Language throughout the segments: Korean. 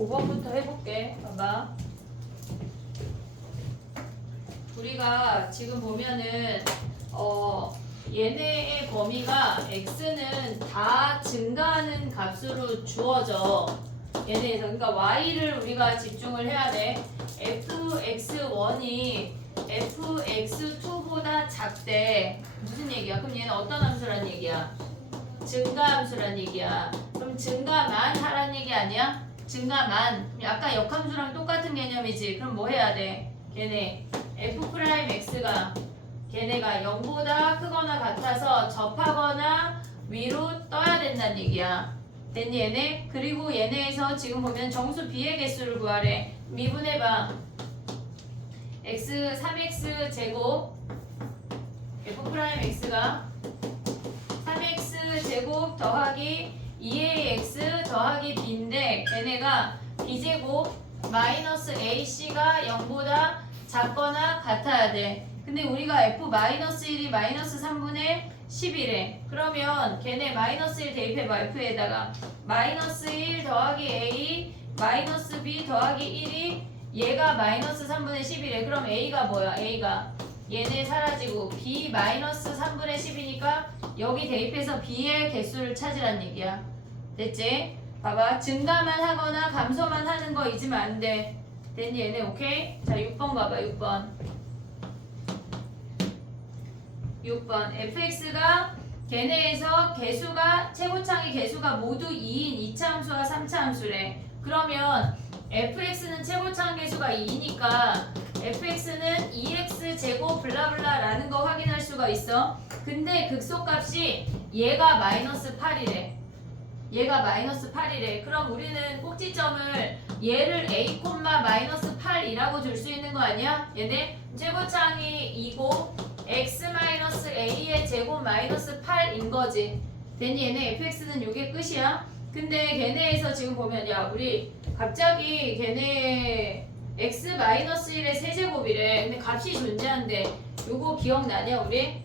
5번부터 해볼게. 봐봐. 우리가 지금 보면은 얘네의 범위가 x는 다 증가하는 값으로 주어져. 얘네에서 그러니까 y를 우리가 집중을 해야 돼. fx1이 fx2보다 작대. 무슨 얘기야? 그럼 얘는 어떤 함수란 얘기야? 증가함수란 얘기야. 그럼 증가만 하란 얘기 아니야? 증가만. 아까 역함수랑 똑같은 개념이지. 그럼 뭐 해야 돼? 걔네 f'x가 걔네가 0보다 크거나 같아서 접하거나 위로 떠야 된다는 얘기야. 됐니 얘네? 그리고 얘네에서 지금 보면 정수 b의 개수를 구하래. 미분해봐. x 3x 제곱 f'x가 3x 제곱 더하기 2ax 더하기 b인데 걔네가 b제곱 마이너스 ac가 0보다 작거나 같아야 돼. 근데 우리가 f-1이 마이너스 3분의 10이래. 그러면 걔네 마이너스 1 대입해봐. f에다가 마이너스 1 더하기 a 마이너스 b 더하기 1이 얘가 마이너스 3분의 10이래. 그럼 a가 뭐야? a가 얘네 사라지고 b 마이너스 3분의 10이니까 여기 대입해서 b의 개수를 찾으란 얘기야. 됐지? 봐봐. 증가만 하거나 감소만 하는 거 잊으면 안 돼. 됐니 얘네? 오케이? 자 6번 가봐. 6번 fx가 걔네에서 개수가 최고창의 개수가 모두 2인 2차 함수와 3차 함수래. 그러면 fx는 최고창 개수가 2니까 fx는 2x 제곱 블라블라라는 거 확인할 수가 있어. 근데 극소값이 얘가 마이너스 8이래. 얘가 마이너스 8이래. 그럼 우리는 꼭지점을 얘를 a, 마이너스 8이라고 줄 수 있는 거 아니야? 얘네 최고창이 2고 x-a의 제곱 마이너스 8인 거지. 됐니? 얘네 fx는 요게 끝이야. 근데 걔네에서 지금 보면 야 우리 갑자기 걔네 x-1의 세제곱이래. 근데 값이 존재한데 요거 기억나냐 우리?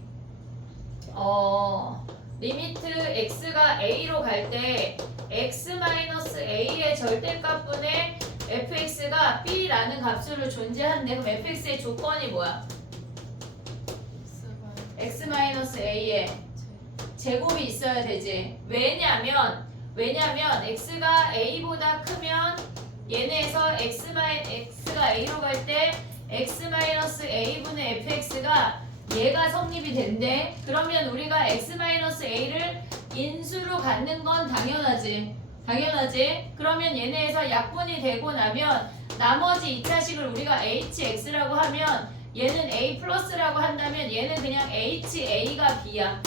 리미트 x가 a로 갈 때 x-a의 절대값분의 fx가 b라는 값으로 존재한대. 그럼 fx의 조건이 뭐야? x-a의 제곱이 있어야 되지. 왜냐면 x가 a보다 크면 얘네에서 x가 a로 갈 때 x-a분의 fx가 얘가 성립이 된대. 그러면 우리가 x-a를 인수로 갖는 건 당연하지. 그러면 얘네에서 약분이 되고 나면 나머지 2차식을 우리가 hx라고 하면 얘는 a 플러스라고 한다면 얘는 그냥 ha가 b야.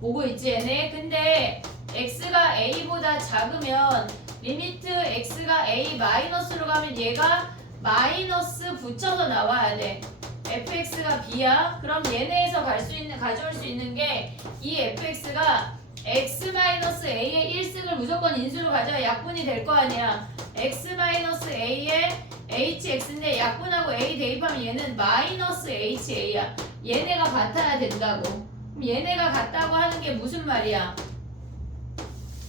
보고 있지 얘네? 근데 x가 a보다 작으면 리미트 x가 a 마이너스로 가면 얘가 마이너스 붙여서 나와야 돼. fx가 b야. 그럼 얘네에서 가져올 수 있는 게 이 fx가 x-a의 1승을 무조건 인수로 가져야 약분이 될 거 아니야. x-a의 hx인데 약분하고 a 대입하면 얘는 마이너스 ha야. 얘네가 같아야 된다고. 그럼 얘네가 같다고 하는 게 무슨 말이야?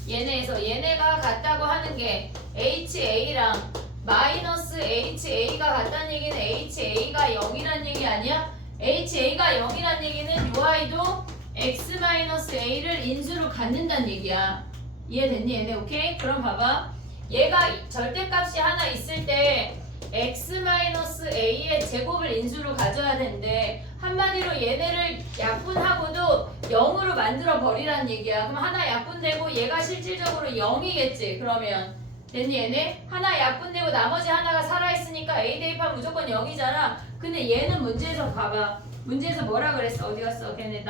얘네가 같다고 하는 게 ha랑 마이너스 ha가 같다는 얘기는 ha가 0이란 얘기 아니야? ha가 0이란 얘기는 요 아이도 x-a를 인수로 갖는다는 얘기야. 이해됐니 얘네? 오케이? 그럼 봐봐. 얘가 절대값이 하나 있을 때 x-a의 제곱을 인수로 가져야 되는데 한마디로 얘네를 약분하고도 0으로 만들어 버리라는 얘기야. 그럼 하나 약분되고 얘가 실질적으로 0이겠지. 그러면 됐니 얘네? 하나 약분되고 나머지 하나가 살아있으니까 a 대입하면 무조건 0이잖아. 근데 얘는 문제에서 봐봐. 문제에서 뭐라 그랬어? 어디 갔어? 걔네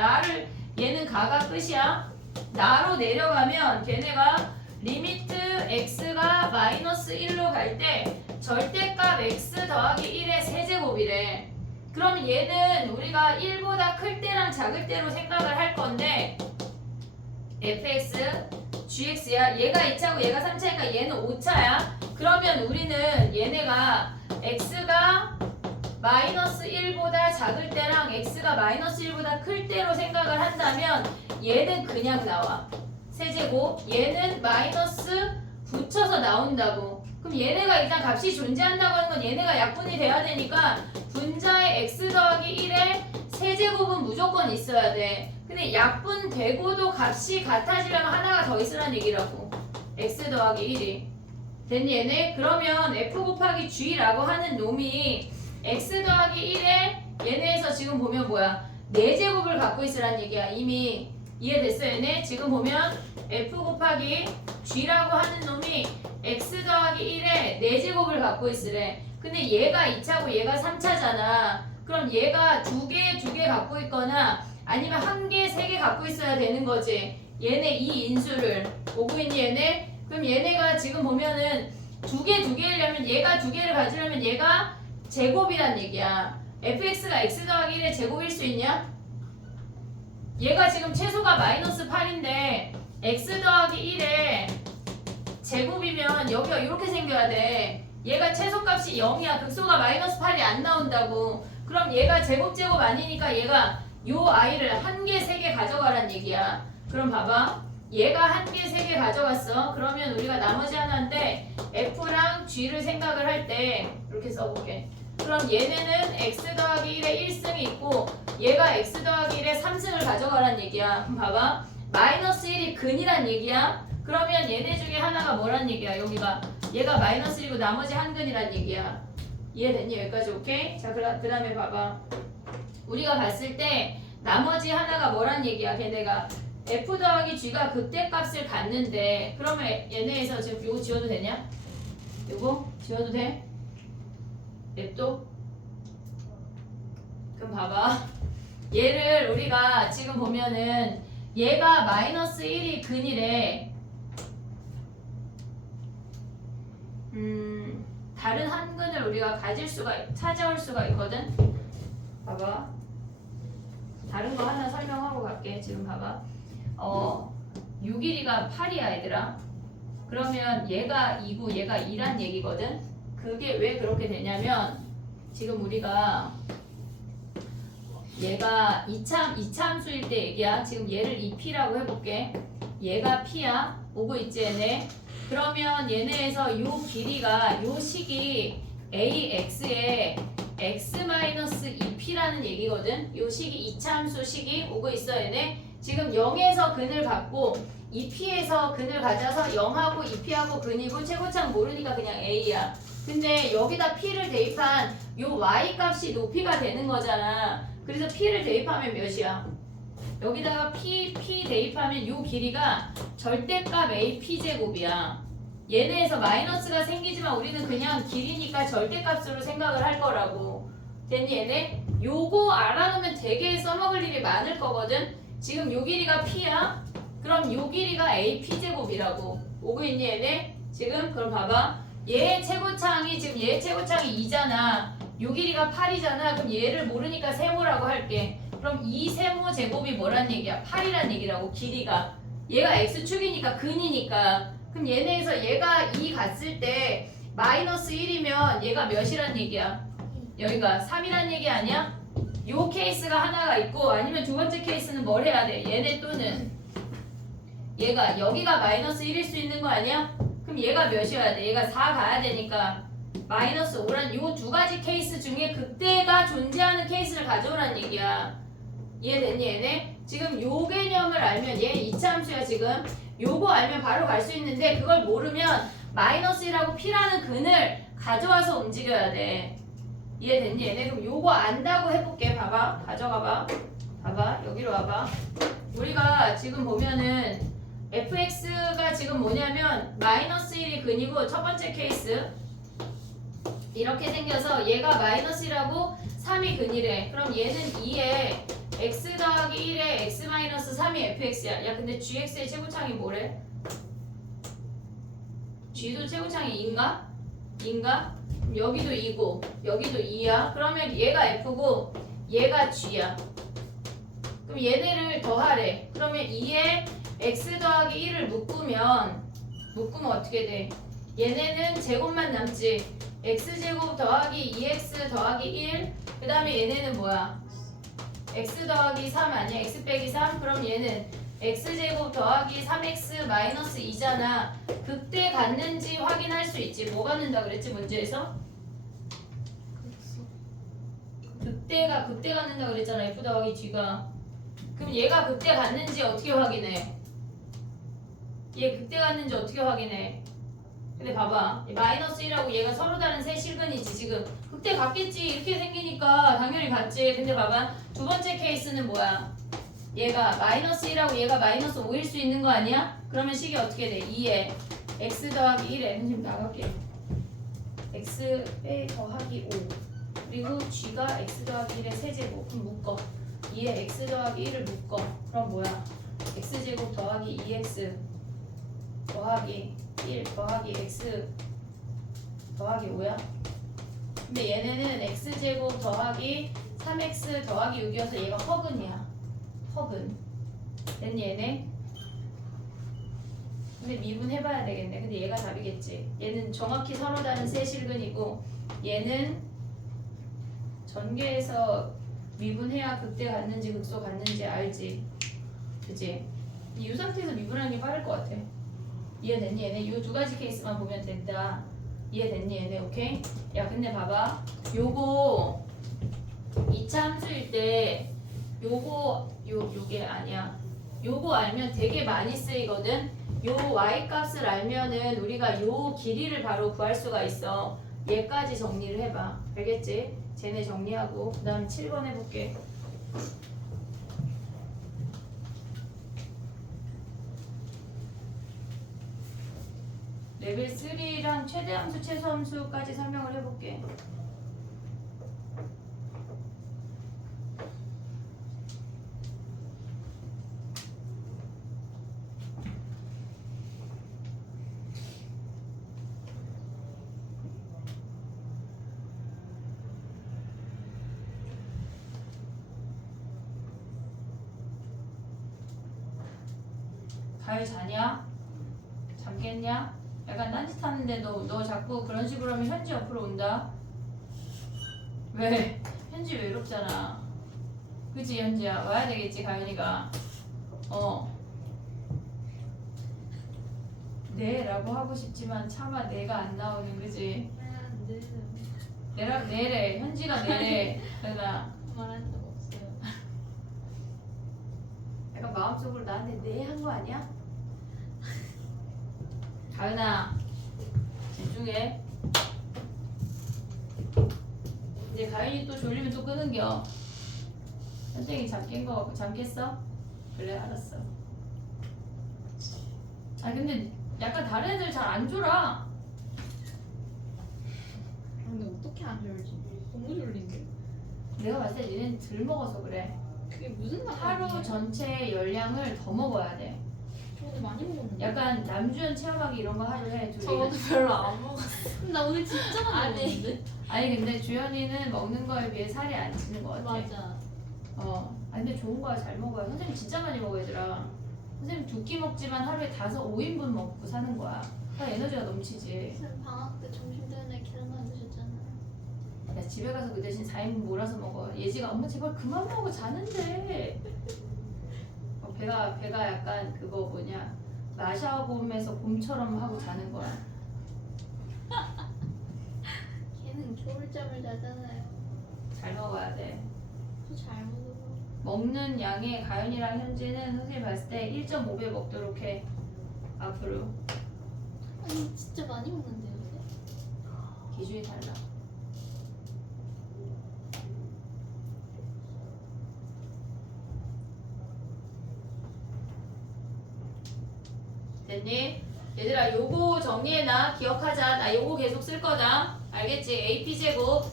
얘는 가가 끝이야. 나로 내려가면 걔네가 리미트 x가 마이너스 1로 갈 때 절대값 x 더하기 1의 세제곱이래. 그럼 얘는 우리가 1보다 클 때랑 작을 때로 생각을 할 건데 fx, gx야. 얘가 2차고 얘가 3차니까 얘는 5차야. 그러면 우리는 얘네가 x가 마이너스 1보다 작을 때랑 x가 마이너스 1보다 클 때로 생각을 한다면 얘는 그냥 나와. 세제곱. 얘는 마이너스 붙여서 나온다고. 그럼 얘네가 일단 값이 존재한다고 하는 건 얘네가 약분이 돼야 되니까 분자의 x 더하기 1의 세제곱은 무조건 있어야 돼. 근데 약분되고도 값이 같아지려면 하나가 더 있으란 얘기라고. x 더하기 1이. 됐니 얘네? 그러면 f 곱하기 g라고 하는 놈이 x 더하기 1에 얘네에서 지금 보면 뭐야? 4제곱을 갖고 있으란 얘기야. 이미 이해됐어 얘네? 지금 보면 f 곱하기 g라고 하는 놈이 x 더하기 1에 4제곱을 갖고 있으래. 근데 얘가 2차고 얘가 3차잖아. 그럼 얘가 2개 갖고 있거나 아니면 1개, 3개 갖고 있어야 되는 거지. 얘네 이 인수를. 오고 있니 얘네? 그럼 얘네가 지금 보면은 2개려면 얘가 2개를 가지려면 얘가 제곱이란 얘기야. fx가 x 더하기 1의 제곱일 수 있냐? 얘가 지금 최소가 마이너스 8인데 x 더하기 1의 제곱이면 여기가 이렇게 생겨야 돼. 얘가 최소값이 0이야. 극소가 마이너스 8이 안 나온다고. 그럼 얘가 제곱 아니니까 얘가 요 아이를 1개, 3개 가져가란 얘기야. 그럼 봐봐. 얘가 1개, 3개 가져갔어. 그러면 우리가 나머지 하나인데 f랑 g를 생각을 할 때 이렇게 써볼게. 그럼 얘네는 x 더하기 1에 1승이 있고 얘가 x 더하기 1에 3승을 가져가란 얘기야. 그럼 봐봐. 마이너스 1이 근이란 얘기야. 그러면 얘네 중에 하나가 뭐란 얘기야. 여기가 얘가 마이너스 1이고 나머지 한 근이란 얘기야. 이해됐니? 여기까지 오케이? 자 그 다음에 봐봐. 우리가 봤을 때 나머지 하나가 뭐란 얘기야. 걔네가 f 더하기 g가 극대값을 갖는데 그러면 얘네에서 지금 요거 지워도 되냐? 요거 지워도 돼? 냅둬? 그럼 봐봐. 얘를 우리가 지금 보면은 얘가 마이너스 1이 근이래. 다른 한 근을 우리가 찾아올 수가 있거든. 봐봐. 다른 거 하나 설명하고 갈게. 지금 봐봐. 6일이가 8이야 얘들아. 그러면 얘가 2고 얘가 2란 얘기거든. 그게 왜 그렇게 되냐면 지금 우리가 얘가 이차함수일 때 얘기야. 지금 얘를 2p라고 해볼게. 얘가 p야. 오고 있지 얘네. 그러면 얘네에서 요 길이가 요 식이 ax의 x-2p라는 얘기거든. 요 식이 이차함수 식이 오고 있어 얘네. 지금 0에서 근을 갖고 2p에서 근을 가져서 0하고 2p하고 근이고 최고차는 모르니까 그냥 a야. 근데 여기다 p를 대입한 요 y 값이 높이가 되는 거잖아. 그래서 p를 대입하면 몇이야? 여기다가 p 대입하면 요 길이가 절대값 ap제곱이야. 얘네에서 마이너스가 생기지만 우리는 그냥 길이니까 절대값으로 생각을 할 거라고. 됐니 얘네? 요거 알아놓으면 되게 써먹을 일이 많을 거거든. 지금 요 길이가 p야. 그럼 요 길이가 ap제곱이라고. 오고 있니 얘네? 지금 그럼 봐봐. 얘 최고창이 지금 얘 최고창이 2잖아. 요 길이가 8이잖아. 그럼 얘를 모르니까 세모라고 할게. 그럼 이 세모 제곱이 뭐란 얘기야? 8이란 얘기라고. 길이가. 얘가 x축이니까 근이니까. 그럼 얘네에서 얘가 2 갔을 때 마이너스 1이면 얘가 몇이란 얘기야? 여기가 3이란 얘기 아니야? 요 케이스가 하나가 있고 아니면 두 번째 케이스는 뭘 해야 돼? 얘네 또는 얘가 여기가 마이너스 1일 수 있는 거 아니야? 그럼 얘가 몇이어야 돼? 얘가 4 가야 되니까 마이너스 5란 요 두 가지 케이스 중에 극대가 존재하는 케이스를 가져오란 얘기야. 이해됐니 얘네? 지금 요 개념을 알면 얘 이차함수야 지금. 요거 알면 바로 갈 수 있는데 그걸 모르면 마이너스 1하고 p라는 근을 가져와서 움직여야 돼. 이해됐니 얘네? 그럼 요거 안다고 해볼게. 봐봐. 가져가봐. 봐봐. 여기로 와봐. 우리가 지금 보면은 fx가 지금 뭐냐면 마이너스 1이 근이고 첫 번째 케이스 이렇게 생겨서 얘가 마이너스 1하고 3이 근이래. 그럼 얘는 2에 x 더하기 1에 x 마이너스 3이 fx야. 야 근데 gx의 최고창이 뭐래? g도 최고창이 2인가? 2인가? 여기도 2고 여기도 2야. 그러면 얘가 f고 얘가 g야. 그럼 얘네를 더하래. 그러면 2에 x 더하기 1을 묶으면 어떻게 돼? 얘네는 제곱만 남지. x제곱 더하기 2x 더하기 1. 그 다음에 얘네는 뭐야? x 더하기 3 아니야? x 빼기 3. 그럼 얘는 x제곱 더하기 3x 마이너스 2잖아. 극대 같는지 확인할 수 있지. 뭐 갖는다 그랬지 문제에서? 극대가 극대 갖는다 그랬잖아. f 더하기 g가. 그럼 얘가 극대 같는지 어떻게 확인해? 얘 극대 같는지 어떻게 확인해? 근데 봐봐. 마이너스 1하고 얘가 서로 다른 세 실근이지. 지금 극대 같겠지. 이렇게 생기니까 당연히 같지. 근데 봐봐. 두 번째 케이스는 뭐야? 얘가 마이너스 1하고 얘가 마이너스 5일 수 있는 거 아니야? 그러면 식이 어떻게 돼? 2에 x 더하기 1에 선생님 나갈게. x에 더하기 5 그리고 g가 x 더하기 1의 세제곱. 그럼 묶어. 2에 x 더하기 1을 묶어. 그럼 뭐야? x제곱 더하기 2x 더하기 1 더하기 x 더하기 5야? 근데 얘네는 x제곱 더하기 3x 더하기 6이어서 얘가 허근이야. 허근. 됐니 얘네? 근데 미분해봐야 되겠네. 근데 얘가 답이겠지. 얘는 정확히 서로 다른 세 실근이고 얘는 전개해서 미분해야 극대 같는지 극소 같는지 알지. 그치? 이 상태에서 미분하는 게 빠를 것 같아. 이해됐니 얘네? 이 두 가지 케이스만 보면 된다. 이해됐니 얘네? 오케이? 야 근데 봐봐. 요거 2차 함수일 때 요게 아니야. 요거 알면 되게 많이 쓰이거든. 요 y 값을 알면은 우리가 요 길이를 바로 구할 수가 있어. 얘까지 정리를 해봐. 알겠지? 쟤네 정리하고 그 다음 7번 해볼게. 레벨 3랑 최대함수 최소함수까지 설명을 해볼게. 가을 자냐? 잠겠냐? 약간 딴짓하는데 너 자꾸 그런 식으로 하면 현지 옆으로 온다. 왜? 현지 외롭잖아. 그치 현지야? 와야 되겠지 가연이가. 네 라고 하고 싶지만 차마 내가 안 나오는 그지? 내래 현지가 내래. 그러나 말한 적 없어요. 약간 마음속으로 나한테 네 한 거 아니야? 가연아 집중해. 이제 가연이 또 졸리면 또 끄는겨. 선생님이 잠깬 거 같고 잠깼어? 그래 알았어. 아 근데 약간 다른 애들 잘 안 졸아. 근데 어떻게 안 졸지? 너무 졸린데. 내가 봤을 때 얘는 덜 먹어서 그래. 그게 무슨 하루 상관이에요? 전체 열량을 더 먹어야 돼. 저도 많이 먹었는데. 약간 남주현 체험하기 이런 거 하루 해 둘이. 저도 별로 안 먹었어. 근데 나 오늘 진짜 많이 먹었는데. 아니 근데 주현이는 먹는 거에 비해 살이 안 찌는 거 같아. 맞아. 아니 근데 좋은 거야. 잘 먹어요. 선생님 진짜 많이 먹어 얘들아. 선생님 2끼 먹지만 하루에 5-5인분 먹고 사는 거야. 그러니까 에너지가 넘치지. 선생님 방학 때 점심 때문에 계란만 드셨잖아요. 야 집에 가서 그 대신 4인분 몰아서 먹어. 예지가 엄마 제발 그만 먹어 자는데. 배가 약간 그거 뭐냐 마샤봄에서 봄처럼 하고 자는 거야. 걔는 겨울잠을 자잖아요. 잘 먹어야 돼. 저 잘 먹어요. 먹는 양의 가연이랑 현지는 선생님 봤을 때 1.5배 먹도록 해. 앞으로. 아니 진짜 많이 먹는데요. 근데? 기준이 달라. 됐니? 얘들아 요거 정리해놔. 기억하자. 나 요거 계속 쓸 거다. 알겠지? AP제곱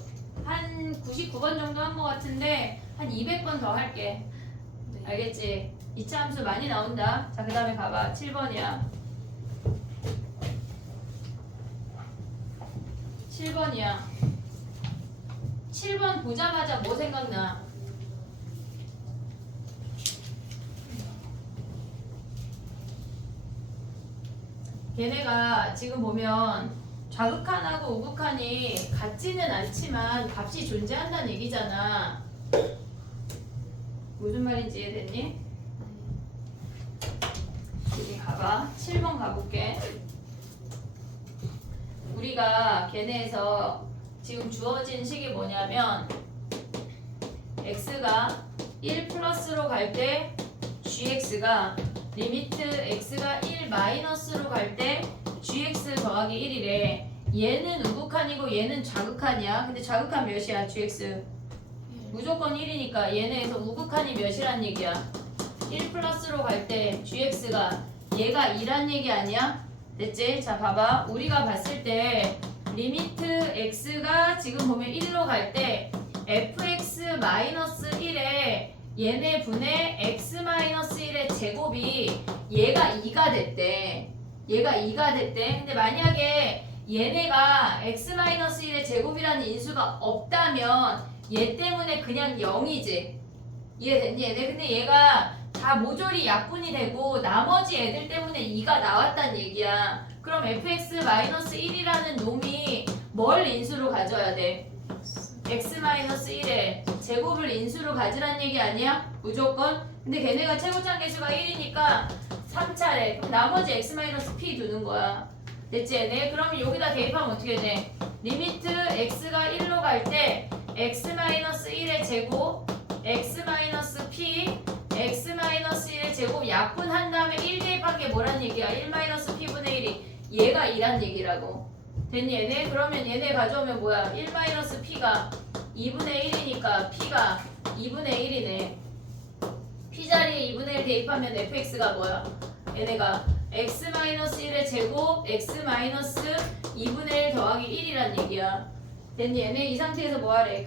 한 99번 정도 한 거 같은데 한 200번 더 할게. 네. 알겠지? 2차 함수 많이 나온다. 자 그 다음에 봐봐. 7번이야. 7번이야. 7번 보자마자 뭐 생각나? 얘네가 지금 보면 좌극한하고 우극한이 같지는 않지만 값이 존재한다는 얘기잖아. 무슨 말인지 이해됐니? 여기 가봐. 7번 가볼게. 우리가 걔네에서 지금 주어진 식이 뭐냐면 x가 1 플러스로 갈 때 gx가 리미트 x가 1 마이너스로 갈 때 gx 더하기 1이래. 얘는 우극한이고 얘는 좌극한이야. 근데 좌극한 몇이야? gx 무조건 1이니까 얘네에서 우극한이 몇이란 얘기야? 1 플러스로 갈 때 gx가 얘가 2란 얘기 아니야? 됐지? 자 봐봐. 우리가 봤을 때 리미트 x가 지금 보면 1로 갈 때 fx 마이너스 1에 얘네 분의 x 마이너스 1의 제곱이 얘가 2가 됐대. 얘가 2가 됐대. 근데 만약에 얘네가 x 마이너스 1의 제곱이라는 인수가 없다면 얘 때문에 그냥 0이지. 이해됐니 얘네? 근데 얘가 다 모조리 약분이 되고 나머지 애들 때문에 2가 나왔단 얘기야. 그럼 fx-1이라는 놈이 뭘 인수로 가져야 돼? x-1의 제곱을 인수로 가지란 얘기 아니야? 무조건? 근데 걔네가 최고차 계수가 1이니까 3차례. 그럼 나머지 x-p 두는 거야. 됐지 얘네? 그러면 여기다 대입하면 어떻게 돼? 리미트 x가 1로 갈 때 x-1의 제곱 x-p x-1의 제곱 약분한 다음에 1 대입한 게 뭐란 얘기야? 1-p분의 1이 얘가 2란 얘기라고. 됐니 얘네? 그러면 얘네 가져오면 뭐야? 1-p가 2분의 1이니까 p가 2분의 1이네. p 자리에 2분의 1 대입하면 fx가 뭐야? 얘네가 x-1의 제곱 x-2분의 1 더하기 1이란 얘기야. 됐니 얘네? 이 상태에서 뭐하래?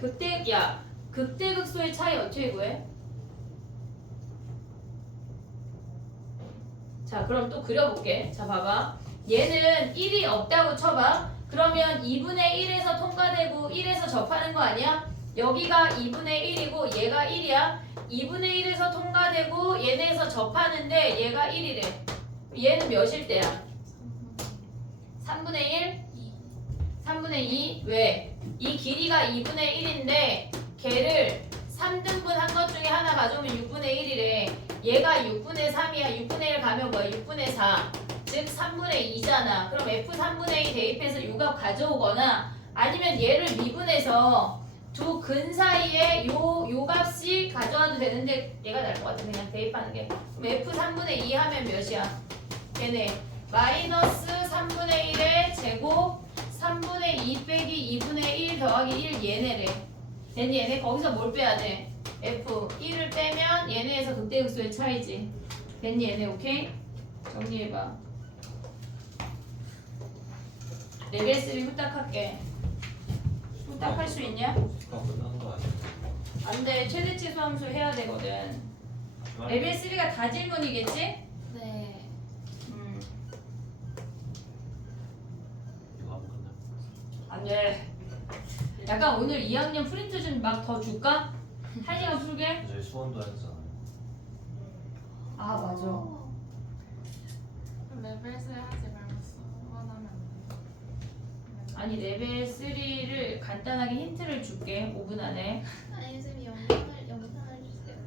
극대극소의 차이 어떻게 구해? 자 그럼 또 그려볼게. 자 봐봐. 얘는 1이 없다고 쳐봐. 그러면 2분의 1에서 통과되고 1에서 접하는 거 아니야? 여기가 2분의 1이고 얘가 1이야. 2분의 1에서 통과되고 얘네에서 접하는데 얘가 1이래. 얘는 몇일 때야? 3분의 1? 3분의 2? 왜? 이 길이가 2분의 1인데 걔를 3등분 한 것 중에 하나 가져오면 6분의 1이래. 얘가 6분의 3이야. 6분의 1 가면 뭐야? 6분의 4. 즉 3분의 2잖아. 그럼 f 3분의 2 대입해서 요값 가져오거나 아니면 얘를 미분해서 두 근 사이에 요 값이 가져와도 되는데 얘가 나을 것 같아. 그냥 대입하는 게. 그럼 f 3분의 2 하면 몇이야? 얘네 마이너스 3분의 1의 제곱 3분의 2 빼기 2분의 1 더하기 1 얘네래. 됐니 얘네? 거기서 뭘 빼야 돼? f 1을 빼면 얘네에서 극대극소의 차이지. 됐니 얘네? 오케이? 정리해봐. 레벨 3 후딱 할게. 후딱 할 수 있냐? 끝난 거 아니야? 안 돼. 최대치수 함수 해야 되거든. 레벨 3가 다 질문이겠지? 네. 이거 안 끝나? 안 돼. 약간 오늘 2학년 프린트 좀 막 더 줄까? 1시간 풀게? 저희 수원도 했잖아요. 아 맞아. 레벨스 하지 말고 수원하면 안 돼. 아니 레벨 3를 간단하게 힌트를 줄게. 5분 안에. 아니 선생님 영상을 주세요.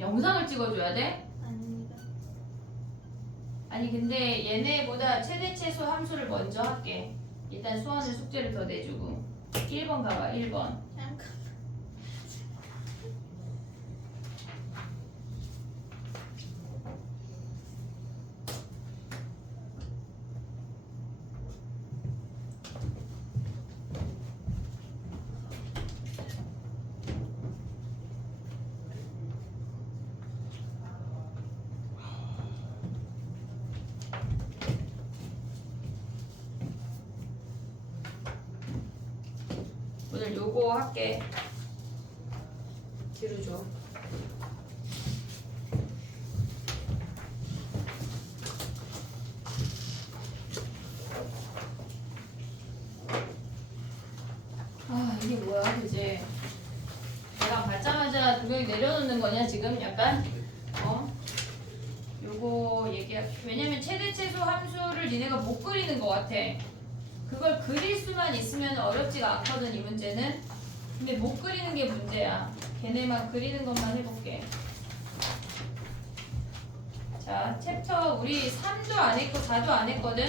영상을 찍어줘야 돼? 아닙니다. 아니 근데 얘네보다 최대 최소 함수를 먼저 할게. 일단 수원을 숙제를 더 내주고. 1번 가봐. 1번. 잠깐. 오늘 요거 할게. 뒤로 줘. 아 이게 뭐야 그지? 내가 받자마자 분명히 내려놓는 거냐 지금 약간? 요거 얘기할게. 왜냐면 최대 최소 함수를 니네가 못 그리는 것 같아. 그걸 그릴 수만 있으면 어렵지가 않거든 이 문제는. 근데 못 그리는 게 문제야. 걔네만 그리는 것만 해볼게. 자, 챕터 우리 3도 안 했고 4도 안 했거든.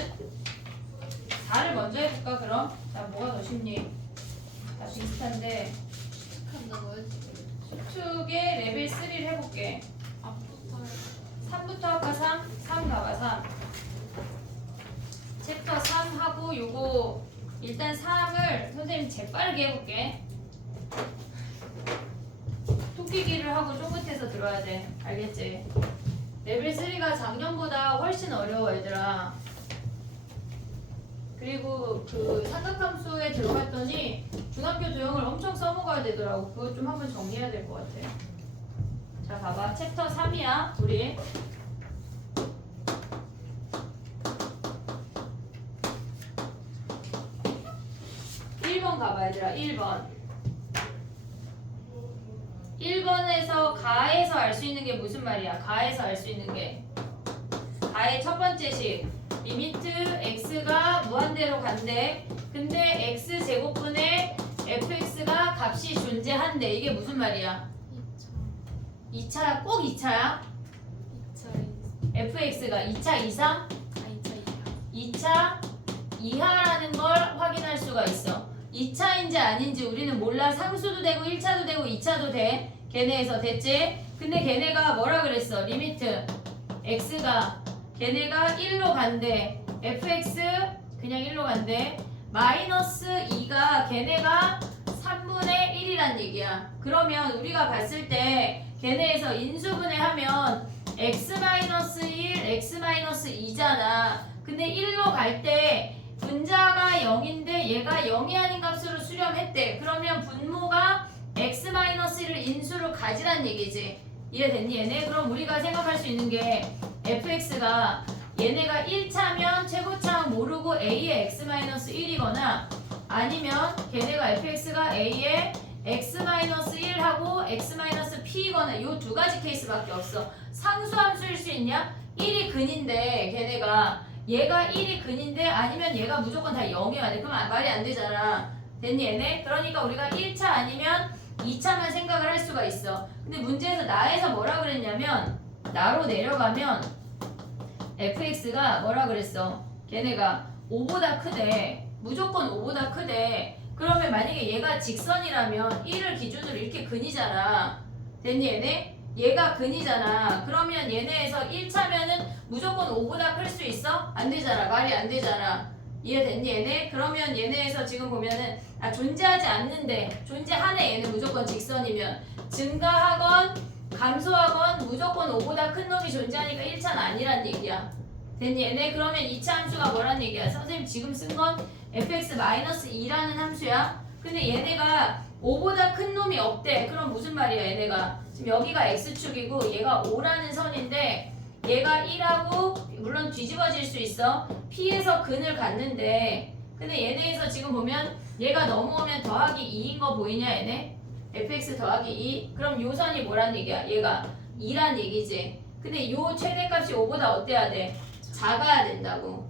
4를 먼저 해볼까 그럼? 자, 뭐가 더 쉽니? 다 비슷한데 한다고요? 수축의 레벨 3를 해볼게. 앞부터 3부터 할까 3? 3 가봐 3. 챕터 3 하고 요거 일단 3을 선생님 재빠르게 해볼게. 토끼기를 하고 쫑긋해서 들어야 돼. 알겠지? 레벨 3가 작년보다 훨씬 어려워 얘들아. 그리고 그 삼각함수에 들어갔더니 중학교 도형을 엄청 써먹어야 되더라고. 그거 좀 한번 정리해야 될 것 같아. 자 봐봐 챕터 3이야 우리. 가봐 얘들아 1번 1번에서 가에서 알 수 있는 게 무슨 말이야? 가에서 알 수 있는 게 가의 첫 번째 식 리미트 x가 무한대로 간대. 근데 x제곱분의 fx가 값이 존재한대. 이게 무슨 말이야? 2차 꼭 2차야? fx가 2차 이상? 2차 이하라는 걸 확인할 수가 있어. 2차인지 아닌지 우리는 몰라. 상수도 되고 1차도 되고 2차도 돼. 걔네에서 됐지? 근데 걔네가 뭐라 그랬어? 리미트 x가 걔네가 1로 간대. fx 그냥 1로 간대. 마이너스 2가 걔네가 3분의 1이란 얘기야. 그러면 우리가 봤을 때 걔네에서 인수분해하면 x-1, x-2잖아. 근데 1로 갈 때 분자가 0인데 얘가 0이 아닌 값으로 수렴했대. 그러면 분모가 x-1을 인수로 가지란 얘기지. 이해됐니 얘네? 그럼 우리가 생각할 수 있는 게 fx가 얘네가 1차면 최고차항 모르고 a의 x-1이거나 아니면 걔네가 fx가 a의 x-1하고 x-p이거나 이 두 가지 케이스밖에 없어. 상수함수일 수 있냐? 1이 근인데 걔네가 얘가 1이 근인데 아니면 얘가 무조건 다 0이어야 돼. 그럼 말이 안 되잖아. 됐니 얘네? 그러니까 우리가 1차 아니면 2차만 생각을 할 수가 있어. 근데 문제에서 나에서 뭐라 그랬냐면 나로 내려가면 fx가 뭐라 그랬어? 걔네가 5보다 크대. 무조건 5보다 크대. 그러면 만약에 얘가 직선이라면 1을 기준으로 이렇게 근이잖아. 됐니 얘네? 얘가 근이잖아. 그러면 얘네에서 1차면은 무조건 5보다 클 수 있어? 안 되잖아. 말이 안 되잖아. 이해됐니 얘네? 그러면 얘네에서 지금 보면은 존재하지 않는데 존재하네. 얘는 무조건 직선이면 증가하건 감소하건 무조건 5보다 큰 놈이 존재하니까 1차는 아니란 얘기야. 됐니 얘네? 그러면 2차 함수가 뭐란 얘기야? 선생님 지금 쓴 건 fx-2라는 함수야. 근데 얘네가 5보다 큰 놈이 없대. 그럼 무슨 말이야 얘네가? 지금 여기가 x축이고 얘가 5라는 선인데 얘가 1하고 물론 뒤집어질 수 있어. p에서 근을 갖는데 근데 얘네에서 지금 보면 얘가 넘어오면 더하기 2인 거 보이냐 얘네? fx 더하기 2 그럼 요 선이 뭐란 얘기야? 얘가 2란 얘기지. 근데 요 최대값이 5보다 어때야 돼? 작아야 된다고.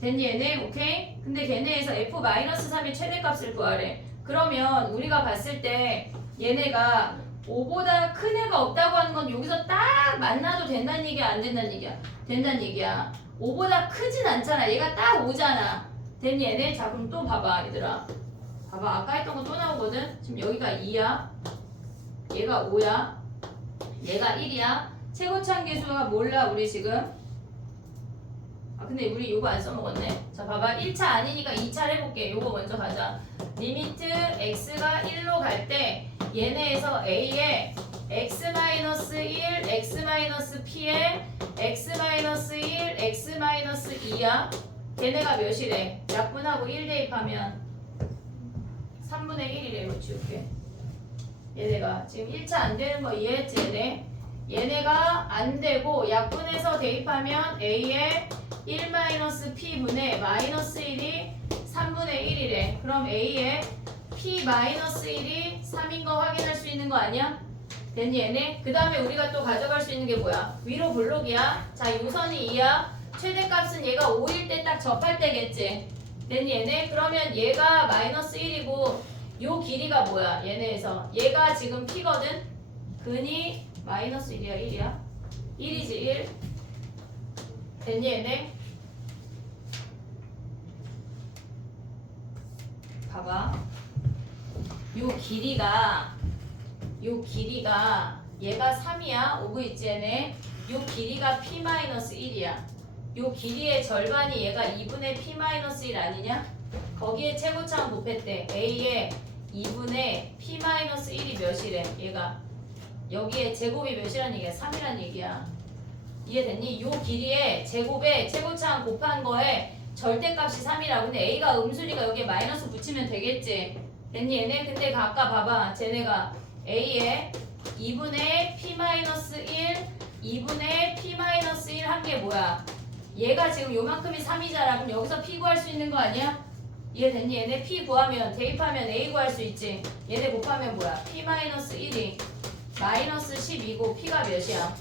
됐니 얘네? 오케이? 근데 걔네에서 f-3의 최대값을 구하래. 그러면 우리가 봤을 때 얘네가 5보다 큰 애가 없다고 하는 건 여기서 딱 만나도 된다는 얘기야? 안 된다는 얘기야? 된다는 얘기야. 5보다 크진 않잖아. 얘가 딱 5잖아. 됐니 얘네? 자 그럼 또 봐봐 얘들아. 봐봐 아까 했던 거 또 나오거든. 지금 여기가 2야. 얘가 5야. 얘가 1이야. 최고차항 계수가 몰라 우리 지금. 근데 우리 요거 안 써먹었네. 자 봐봐 1차 아니니까 2차를 해볼게. 요거 먼저 가자. 리미트 x가 1로 갈 때 얘네에서 a에 x-1, x-p에 x-1, x-2야. 걔네가 몇이래? 약분하고 1 대입하면 3분의 1이래. 이거 지울게. 얘네가 지금 1차 안 되는 거 이해했지 얘네? 얘네가 안 되고 약분해서 대입하면 a에 1-p분의 마이너스 1이 3분의 1이래. 그럼 a에 p-1이 3인 거 확인할 수 있는 거 아니야? 됐니 얘네? 그 다음에 우리가 또 가져갈 수 있는 게 뭐야? 위로 블록이야. 자 요선이 2야. 최대값은 얘가 5일 때 딱 접할 때겠지. 됐니 얘네? 그러면 얘가 마이너스 1이고 요 길이가 뭐야? 얘네에서 얘가 지금 p거든? 근이 마이너스 1이야 1이야? 1이지 1. 됐니 얘네? 봐봐. 요 길이가 얘가 3이야. 오고 있지 얘네? 요 길이가 p-1이야. 요 길이의 절반이 얘가 2분의 p-1 아니냐? 거기에 최고차항 곱했대. a의 2분의 p-1이 몇이래? 얘가 여기에 제곱이 몇이란 얘기야? 3이란 얘기야. 이해됐니? 요 길이의 제곱에 최고차항 곱한 거에 절대값이 3이라고. 근데 a가 음수니까 여기에 마이너스 붙이면 되겠지. 됐니 얘네? 근데 아까 봐봐. 쟤네가 a의 2분의 p-1 2분의 p-1 한 게 뭐야? 얘가 지금 요만큼이 3이잖아. 그럼 여기서 p 구할 수 있는 거 아니야? 이해됐니? 얘네 p 구하면 대입하면 a 구할 수 있지. 얘네 곱하면 뭐야? p-1이 마이너스 10이고 p가 몇이야?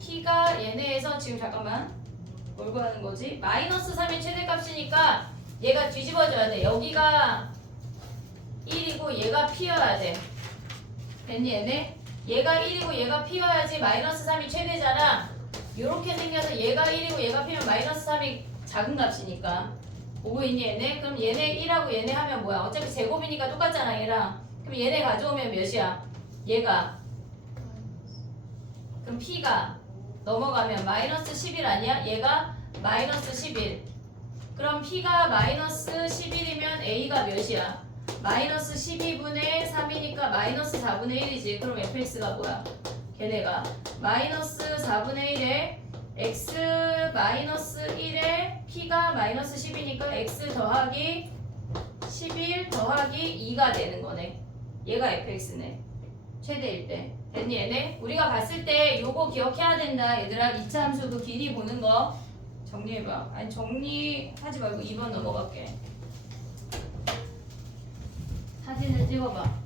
p가 얘네에서 지금 잠깐만 뭘 구하는 거지? 마이너스 3이 최대값이니까 얘가 뒤집어져야 돼. 여기가 1이고 얘가 p여야 돼. 됐니 얘네? 얘가 1이고 얘가 p여야지 마이너스 3이 최대잖아. 요렇게 생겨서 얘가 1이고 얘가 p면 마이너스 3이 작은 값이니까. 오고 있니 얘네? 그럼 얘네 1하고 얘네 하면 뭐야? 어차피 제곱이니까 똑같잖아 얘랑. 그럼 얘네 가져오면 몇이야? 얘가. 그럼 p가 넘어가면 마이너스 11 아니야? 얘가 마이너스 11. 그럼 p가 마이너스 11이면 a가 몇이야? 마이너스 12분의 3이니까 마이너스 4분의 1이지. 그럼 fx가 뭐야? 걔네가 마이너스 4분의 1에 x 마이너스 1에 p가 마이너스 10이니까 x 더하기 11 더하기 2가 되는 거네. 얘가 fx네. 최대일 때. 됐니 얘네? 우리가 봤을 때 요거 기억해야 된다. 얘들아 2차 함수 그 길이 보는 거 정리해봐. 아니 정리하지 말고 2번 넘어갈게. 사진을 찍어봐.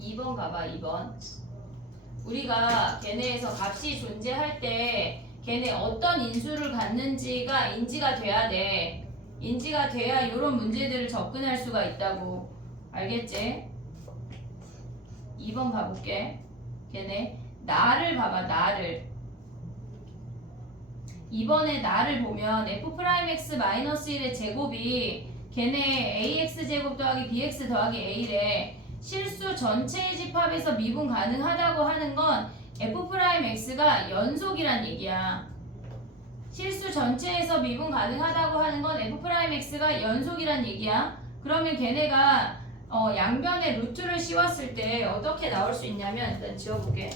(2번) 가봐. 2번. 우리가 걔네에서 값이 존재할 때 걔네 어떤 인수를 갖는지가 인지가 돼야 돼. 인지가 돼야 이런 문제들을 접근할 수가 있다고. 알겠지? 2번 봐볼게. 걔네 나를 봐봐. 나를. 이번에 나를 보면 f'(x-1의) 제곱이 걔네 ax 제곱 더하기 bx 더하기 a래. 실수 전체의 집합에서 미분 가능하다고 하는 건 f'x가 연속이란 얘기야. 실수 전체에서 미분 가능하다고 하는 건 f'x가 연속이란 얘기야. 그러면 걔네가 양변에 루트를 씌웠을 때 어떻게 나올 수 있냐면 일단 지워볼게.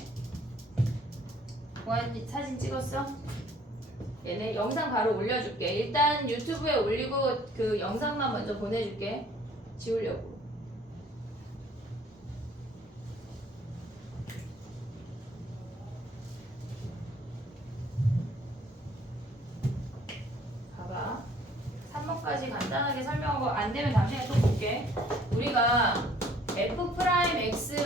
보안이 사진 찍었어? 얘네 영상 바로 올려줄게. 일단 유튜브에 올리고 그 영상만 먼저 보내줄게. 지우려고. 봐봐. 3번까지 간단하게 설명하고 안 되면 나중에 또 볼게. 우리가 f'(x-1이)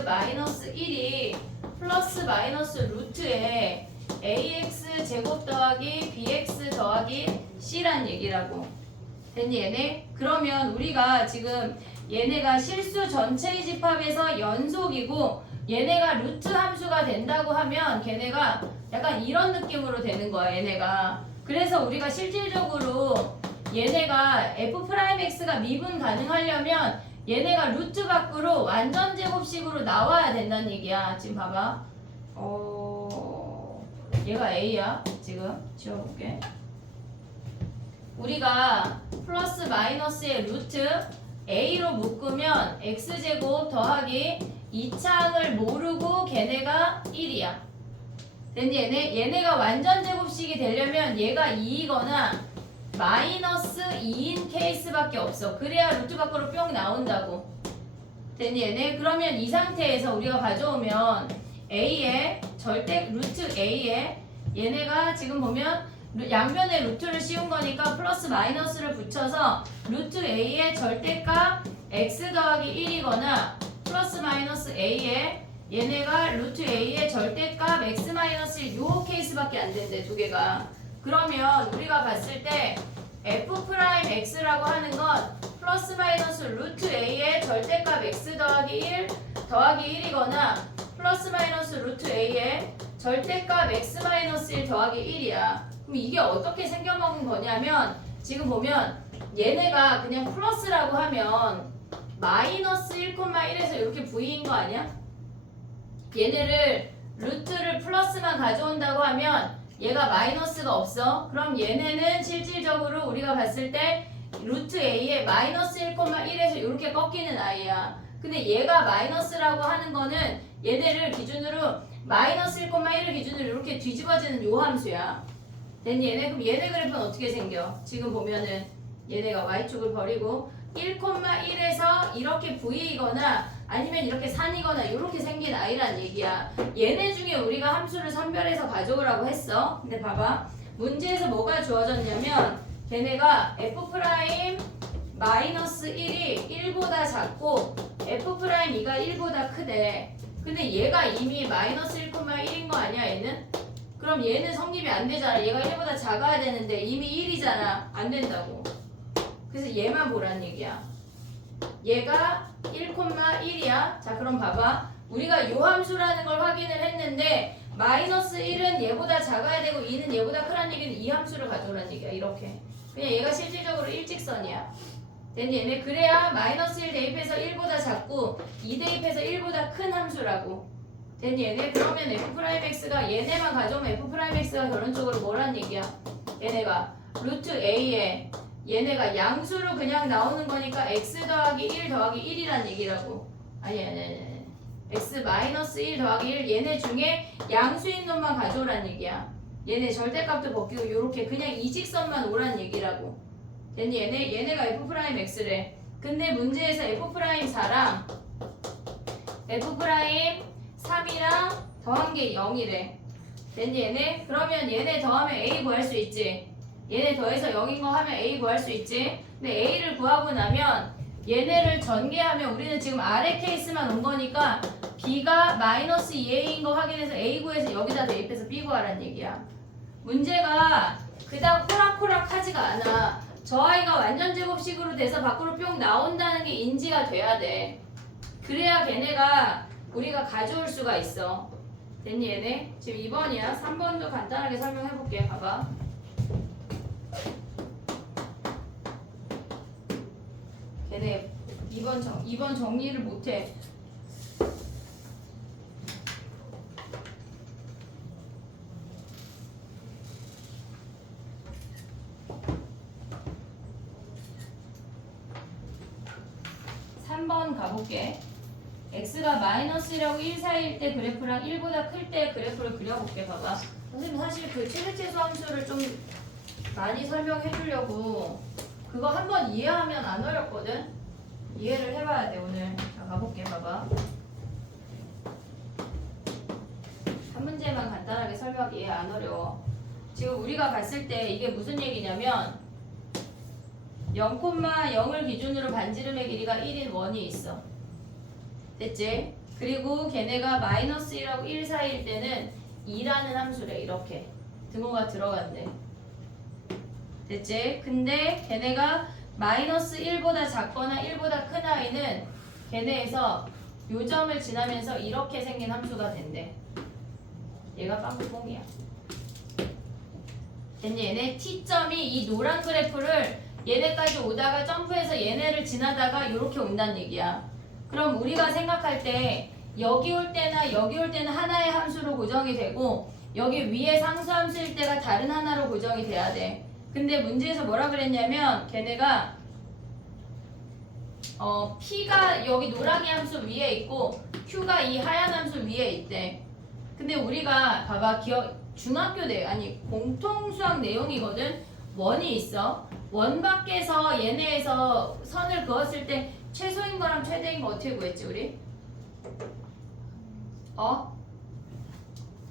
플러스 마이너스 루트에 ax 제곱 더하기 bx 더하기 c란 얘기라고. 됐니 얘네? 그러면 우리가 지금 얘네가 실수 전체의 집합에서 연속이고 얘네가 루트 함수가 된다고 하면 걔네가 약간 이런 느낌으로 되는 거야 얘네가. 그래서 우리가 실질적으로 얘네가 f'x가 미분 가능하려면 얘네가 루트 밖으로 완전 제곱식으로 나와야 된다는 얘기야. 지금 봐봐. 얘가 a야. 지금 지워볼게. 우리가 플러스 마이너스의 루트 a로 묶으면 x제곱 더하기 2차항을 모르고 걔네가 1이야. 됐니 얘네가 완전 제곱식이 되려면 얘가 2이거나 마이너스 2인 케이스밖에 없어. 그래야 루트 밖으로 뿅 나온다고. 됐니 얘네? 그러면 이 상태에서 우리가 가져오면 a의 절대 루트 a에 얘네가 지금 보면 양변에 루트를 씌운 거니까 플러스 마이너스를 붙여서 루트 a의 절대값 x 더하기 1이거나 플러스 마이너스 a에 얘네가 루트 a의 절대값 x 마이너스 1 요 케이스밖에 안 된대 두 개가. 그러면 우리가 봤을 때 f 프라임 x라고 하는 건 플러스 마이너스 루트 a의 절대값 x 더하기 1 더하기 1이거나 플러스 마이너스 루트 a의 절대값 x 마이너스 1 더하기 1이야. 그럼 이게 어떻게 생겨먹은 거냐면 지금 보면 얘네가 그냥 플러스라고 하면 마이너스 1,1에서 이렇게 v인 거 아니야? 얘네를 루트를 플러스만 가져온다고 하면 얘가 마이너스가 없어. 그럼 얘네는 실질적으로 우리가 봤을 때 루트 a에 마이너스 1,1에서 이렇게 꺾이는 아이야. 근데 얘가 마이너스라고 하는 거는 얘네를 기준으로 마이너스 1,1을 기준으로 이렇게 뒤집어지는 요 함수야. 됐니 얘네? 그럼 얘네 그래프는 어떻게 생겨? 지금 보면은 얘네가 y축을 버리고 1,1에서 이렇게 v이거나 아니면 이렇게 산이거나 이렇게 생긴 아이란 얘기야. 얘네 중에 우리가 함수를 선별해서 가져오라고 했어. 근데 봐봐. 문제에서 뭐가 주어졌냐면 걔네가 f 프라임 마이너스 1이 1보다 작고 f 프라임 2가 1보다 크대. 근데 얘가 이미 마이너스 1,1인 거 아니야 얘는? 그럼 얘는 성립이 안 되잖아. 얘가 1보다 작아야 되는데 이미 1이잖아. 안 된다고. 그래서 얘만 보란 얘기야. 얘가 1,1이야. 자 그럼 봐봐. 우리가 요 함수라는 걸 확인을 했는데 마이너스 1은 얘보다 작아야 되고 2는 얘보다 크란 얘기는 이 함수를 가져오란 얘기야. 이렇게. 그냥 얘가 실질적으로 일직선이야. 됐니 얘네? 그래야 마이너스 1 대입해서 1보다 작고 2 대입해서 1보다 큰 함수라고. 됐니 얘네? 그러면 f'x가 얘네만 가져오면 f'x가 결론적으로 뭐란 얘기야? 얘네가 루트 a에 얘네가 양수로 그냥 나오는 거니까 x 더하기 1 더하기 1이란 얘기라고. 아니 x 마이너스 1 더하기 1 얘네 중에 양수인 놈만 가져오란 얘기야. 얘네 절대값도 벗기고 요렇게 그냥 이직선만 오란 얘기라고. 됐니 얘네가 f'x래. 근데 문제에서 f'4랑 f'3이랑 더한 게 0이래. 됐니 얘네? 그러면 얘네 더하면 a 구할 수 있지. 얘네 더해서 0인 거 하면 a 구할 수 있지. 근데 a를 구하고 나면 얘네를 전개하면 우리는 지금 아래 케이스만 온 거니까 b가 마이너스 2a인 거 확인해서 a 구해서 여기다 대입해서 b 구하란 얘기야. 문제가 그닥 호락호락하지가 않아. 저 아이가 완전 제곱식으로 돼서 밖으로 뿅 나온다는 게 인지가 돼야 돼. 그래야 걔네가 우리가 가져올 수가 있어. 됐니 얘네? 지금 2번이야. 3번도 간단하게 설명해볼게. 봐봐. 걔네 2번 정리를 못해. 가볼게. x가 마이너스 1하고 1 사이일 때 그래프랑 1보다 클 때 그래프를 그려볼게. 봐봐. 선생님 사실 그 최대치수 함수를 좀 많이 설명해 주려고 그거 한번 이해하면 안 어렵거든? 이해를 해봐야 돼 오늘. 자 가볼게. 봐봐. 한 문제만 간단하게 설명. 이해 안 어려워. 지금 우리가 봤을 때 이게 무슨 얘기냐면 0,0을 기준으로 반지름의 길이가 1인 원이 있어. 됐지? 그리고 걔네가 마이너스 1하고 1 사이일 때는 2라는 함수래. 이렇게 등호가 들어간대. 됐지? 근데 걔네가 마이너스 1보다 작거나 1보다 큰 아이는 걔네에서 요 점을 지나면서 이렇게 생긴 함수가 된대. 얘가 빵꾸뽕이야. 됐니? 얘네 t점이 이 노란 그래프를 얘네까지 오다가 점프해서 얘네를 지나다가 이렇게 온다는 얘기야. 그럼 우리가 생각할 때 여기 올 때나 여기 올 때는 하나의 함수로 고정이 되고 여기 위에 상수함수일 때가 다른 하나로 고정이 돼야 돼. 근데 문제에서 뭐라 그랬냐면 걔네가 P가 여기 노랑이 함수 위에 있고 Q가 이 하얀 함수 위에 있대. 근데 우리가 봐봐. 중학교 공통수학 내용이거든. 원이 있어. 원 밖에서 얘네에서 선을 그었을 때 최소인 거랑 최대인 거 어떻게 구했지 우리?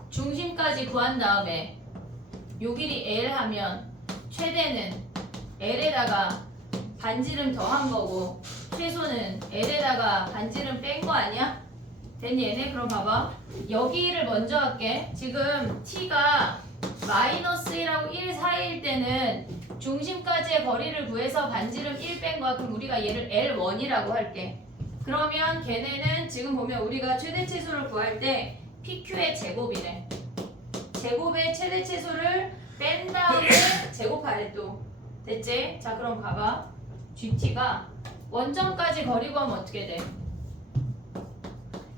중심까지 구한 다음에 요 길이 L 하면 최대는 L에다가 반지름 더한 거고 최소는 L에다가 반지름 뺀 거 아니야? 됐니 얘네? 그럼 봐봐. 여기를 먼저 할게. 지금 T가 -1하고 1 사이일 때는 중심까지의 거리를 구해서 반지름 1 뺀 거야. 그럼 우리가 얘를 L1이라고 할게. 그러면 걔네는 지금 보면 우리가 최대치수를 구할 때 PQ의 제곱이래. 제곱의 최대치수를 뺀 다음에 제곱하래 또. 됐지? 자 그럼 봐봐. GT가 원점까지 거리 구하면 어떻게 돼?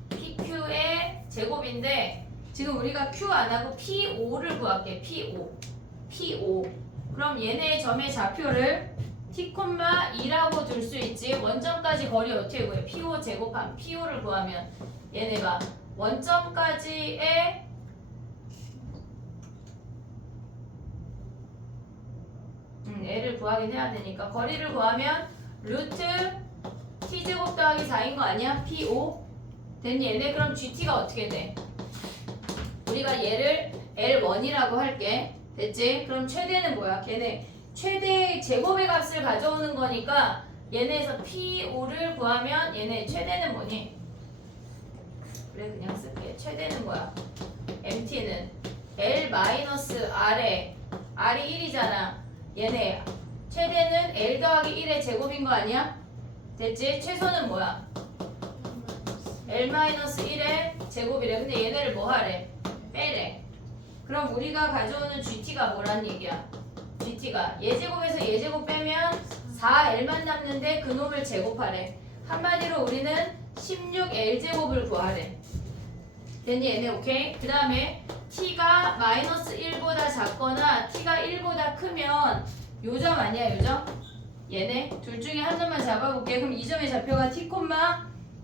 PQ의 제곱인데 지금 우리가 Q 안 하고 P5를 구할게. P5. 그럼 얘네의 점의 좌표를 T,2라고 둘 수 있지. 원점까지 거리 어떻게 구해? P5 제곱하면 P5를 구하면 얘네가 원점까지의 L을 구하긴 해야 되니까 거리를 구하면 루트 T제곱 더하기 4인 거 아니야? P5 됐니 얘네? 그럼 GT가 어떻게 돼? 우리가 얘를 L1이라고 할게. 됐지? 그럼 최대는 뭐야? 걔네 최대 제곱의 값을 가져오는 거니까 얘네에서 P5를 구하면 얘네 최대는 뭐니? 그래 그냥 쓸게. 최대는 뭐야? MT는 L-R에 R이 1이잖아. 얘네 최대는 L 더하기 1의 제곱인 거 아니야? 됐지? 최소는 뭐야? L-1의 제곱이래. 근데 얘네를 뭐 하래? 빼래. 그럼 우리가 가져오는 GT가 뭐란 얘기야? GT가 얘제곱에서 얘제곱 빼면 4L만 남는데 그놈을 제곱하래. 한마디로 우리는 16L제곱을 구하래. 됐니 얘네? 오케이? 그 다음에 T가 -1보다 작거나 T가 1보다 크면 요점 아니야 요점? 얘네 둘 중에 한 점만 잡아볼게. 그럼 이 점의 좌표가 T,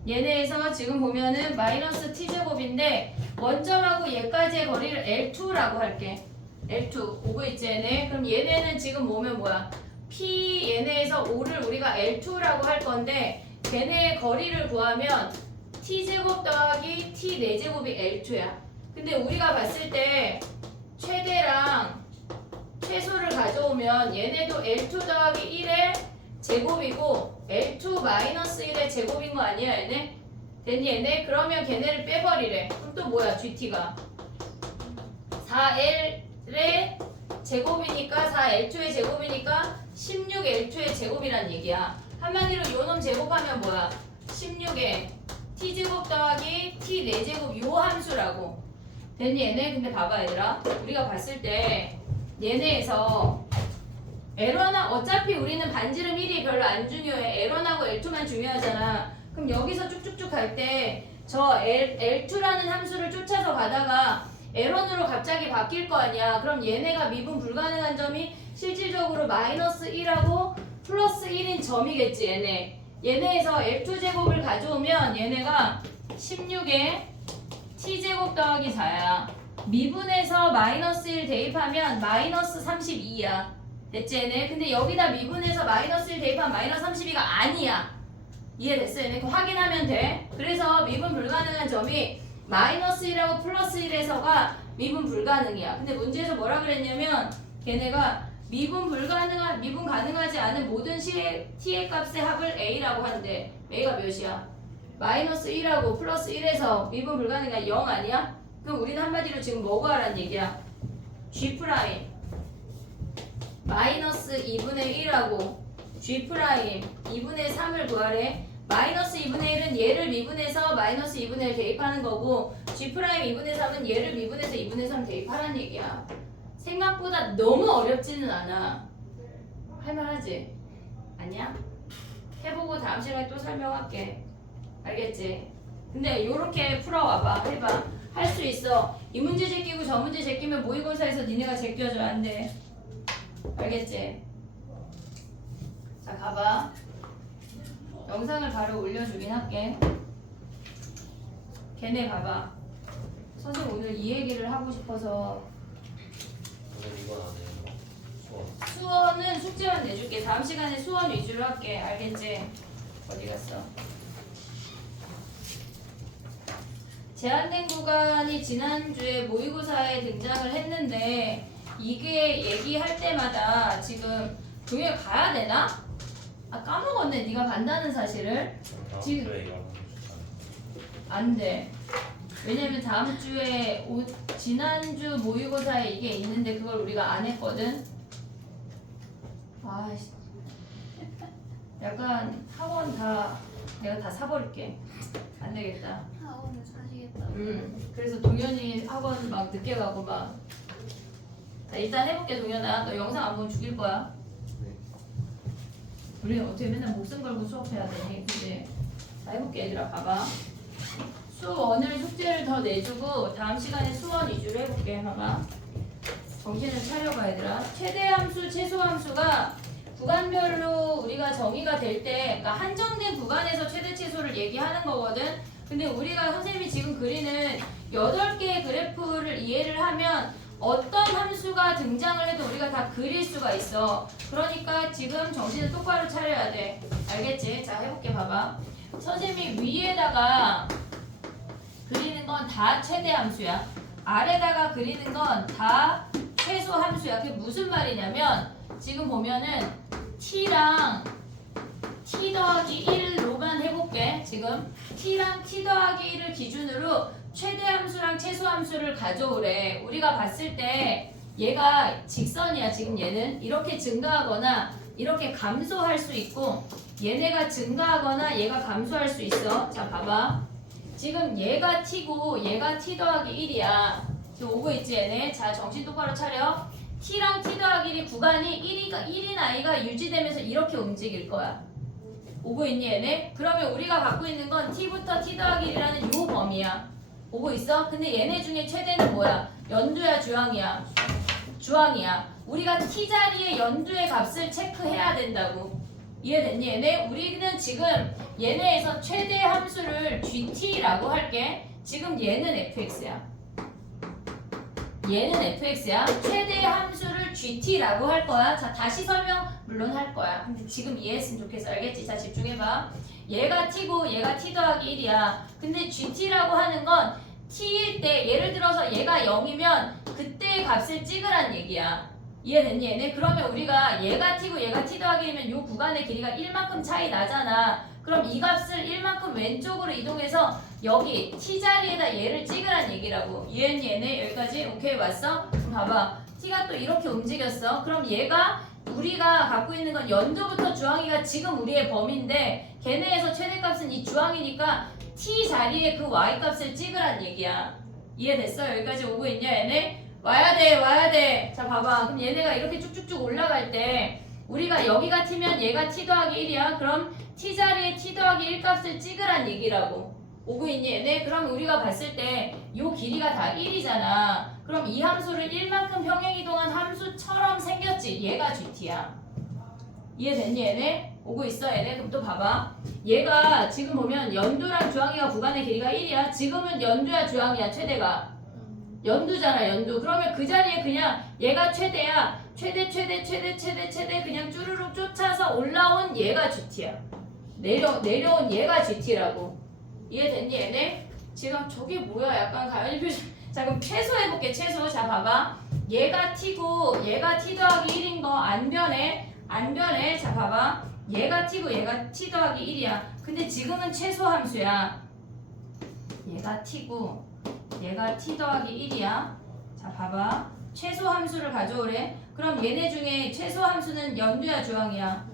얘네에서 지금 보면은 -T제곱인데 원점하고 얘까지의 거리를 L2라고 할게. L2 오고 있지 얘네? 그럼 얘네는 지금 보면 뭐야? P 얘네에서 5를 우리가 L2라고 할 건데 걔네의 거리를 구하면 T제곱 더하기 T 4제곱이 L2야. 근데 우리가 봤을 때 최대랑 최소를 가져오면 얘네도 L2 더하기 1의 제곱이고 L2-1의 제곱인 거 아니야 얘네? 됐니 얘네? 그러면 걔네를 빼버리래. 그럼 또 뭐야 GT가 4L의 제곱이니까 4L2의 제곱이니까 16L2의 제곱이란 얘기야. 한마디로 요놈 제곱하면 뭐야? 16에 T제곱 더하기 T 4제곱 요 함수라고. 됐니 얘네? 근데 봐봐 얘들아. 우리가 봤을 때 얘네에서 L1하 어차피 우리는 반지름 1이 별로 안 중요해. L1하고 L2만 중요하잖아. 그럼 여기서 쭉쭉쭉 갈 때 저 L2라는 함수를 쫓아서 가다가 L1으로 갑자기 바뀔 거 아니야. 그럼 얘네가 미분 불가능한 점이 실질적으로 -1하고 +1인 점이겠지 얘네. 얘네에서 L2제곱을 가져오면 얘네가 16에 T제곱 더하기 4야. 미분에서 -1 대입하면 -32야. 됐지 얘네? 근데 여기다 미분해서 -1 대입하면 -32가 아니야. 이해됐어 얘네? 확인하면 돼. 그래서 미분 불가능한 점이 -1하고 +1에서가 미분 불가능이야. 근데 문제에서 뭐라 그랬냐면 걔네가 미분 가능하지 않은 모든 t의 값의 합을 a라고 하는데 a가 몇이야? -1하고 +1에서 미분 불가능한 0 아니야? 그럼 우리는 한마디로 지금 뭐 구하라는 얘기야? G' -2분의 1하고 G' 2분의 3을 구하래. -2분의 1은 얘를 미분해서 -2분의 1 대입하는 거고 G' 2분의 3은 얘를 미분해서 2분의 3 대입하라는 얘기야. 생각보다 너무 어렵지는 않아. 할만하지? 아니야? 해보고 다음 시간에 또 설명할게. 알겠지? 근데 요렇게 풀어와봐. 해봐. 할 수 있어. 이 문제 제끼고 저 문제 제끼면 모의고사에서 니네가 제껴줘야 한대. 알겠지? 자 가봐. 영상을 바로 올려주긴 할게. 걔네 봐봐. 선생님 오늘 이 얘기를 하고 싶어서 오늘 이건 안 해요. 수업. 수원은 숙제만 내줄게. 다음 시간에 수원 위주로 할게. 알겠지? 어디 갔어? 제한된 구간이 지난주에 모의고사에 등장을 했는데 이게 얘기할 때마다 지금 동일 가야 되나? 아 까먹었네. 네가 간다는 사실을. 다음 지금- 주에 이거 하면 좋잖아. 안 돼. 왜냐면 다음 주에 지난주 모의고사에 이게 있는데 그걸 우리가 안 했거든. 아씨. 약간 학원 다 내가 다 사버릴게. 안 되겠다. 학원을 사시겠다. 그래서 동현이 학원 막 늦게 가고 막. 자, 일단 해볼게 동현아. 너 영상 안 보면 죽일 거야. 네. 우리 어떻게 맨날 목숨 걸고 수업해야 되니? 그지? 자, 해볼게 얘들아. 봐봐. 수원을 숙제를 더 내주고 다음 시간에 수원 위주로 해볼게. 봐봐. 정신을 차려봐 얘들아. 최대함수, 최소함수가 구간별로 우리가 정의가 될 때, 그러니까 한정된 구간에서 최대 최소를 얘기하는 거거든. 근데 우리가 선생님이 지금 그리는 8개의 그래프를 이해를 하면 어떤 함수가 등장을 해도 우리가 다 그릴 수가 있어. 그러니까 지금 정신을 똑바로 차려야 돼. 알겠지? 자, 해볼게. 봐봐. 선생님이 위에다가 그리는 건 다 최대 함수야. 아래다가 그리는 건 다 최소 함수야. 그게 무슨 말이냐면 지금 보면은 t랑 t 더하기 1로만 해볼게. 지금 t랑 t 더하기 1을 기준으로 최대 함수랑 최소 함수를 가져오래. 우리가 봤을 때 얘가 직선이야. 지금 얘는 이렇게 증가하거나 이렇게 감소할 수 있고 얘네가 증가하거나 얘가 감소할 수 있어. 자 봐봐. 지금 얘가 t고 얘가 t 더하기 1이야. 지금 오고 있지 얘네. 자 정신 똑바로 차려. t랑 t 더하기 1이 구간이 1인 i가 유지되면서 이렇게 움직일 거야. 오고 있니 얘네? 그러면 우리가 갖고 있는 건 t부터 t 더하기 1이라는 요 범위야. 오고 있어? 근데 얘네 중에 최대는 뭐야? 연두야 주황이야? 주황이야. 우리가 t 자리에 연두의 값을 체크해야 된다고. 이해됐니 얘네? 우리는 지금 얘네에서 최대 함수를 gt라고 할게. 지금 얘는 fx야. 얘는 fx야. 최대 함수를 gt라고 할 거야. 자 다시 설명 물론 할 거야. 근데 지금 이해했으면 좋겠어. 알겠지? 자 집중해봐. 얘가 t고 얘가 t 더하기 1이야. 근데 gt라고 하는 건 t일 때 예를 들어서 얘가 0이면 그때의 값을 찍으란 얘기야. 이해됐니 얘네? 그러면 우리가 얘가 t고 얘가 t 더하기 1이면 요 구간의 길이가 1만큼 차이 나잖아. 그럼 이 값을 1만큼 왼쪽으로 이동해서 여기 t 자리에다 얘를 찍으란 얘기라고. 이해했니 얘네? 여기까지? 오케이 왔어? 그럼 봐봐. t가 또 이렇게 움직였어. 그럼 얘가 우리가 갖고 있는 건 연두부터 주황이가 지금 우리의 범위인데 걔네에서 최대값은 이 주황이니까 t 자리에 그 y값을 찍으란 얘기야. 이해됐어? 여기까지 오고 있냐 얘네? 와야 돼 와야 돼. 자 봐봐. 그럼 얘네가 이렇게 쭉쭉쭉 올라갈 때 우리가 여기가 t면 얘가 t 더하기 1이야. 그럼 t 자리에 t 더하기 1 값을 찍으란 얘기라고. 오고 있니 얘네? 그럼 우리가 봤을 때 요 길이가 다 1이잖아. 그럼 이 함수를 1만큼 평행이동한 함수처럼 생겼지. 얘가 gt야. 이해됐니 얘네? 오고 있어 얘네? 그럼 또 봐봐. 얘가 지금 보면 연두랑 주황이가 구간의 길이가 1이야. 지금은 연두야 주황이야 최대가. 연두잖아 연두. 그러면 그 자리에 그냥 얘가 최대야. 최대 그냥 쭈루룩 쫓아서 올라온 얘가 GT야. 내려온 얘가 GT라고. 이해됐니 얘네? 지금 저게 뭐야 약간 가연이 표시. 자 그럼 최소 해볼게. 최소. 자 봐봐. 얘가 t고 얘가 t 더하기 1인 거 안 변해. 안 변해. 자 봐봐. 얘가 t고 얘가 t 더하기 1이야. 근데 지금은 최소 함수야. 얘가 t고 얘가 t 더하기 1이야. 자 봐봐. 최소 함수를 가져오래. 그럼 얘네 중에 최소 함수는 연두야 주황이야?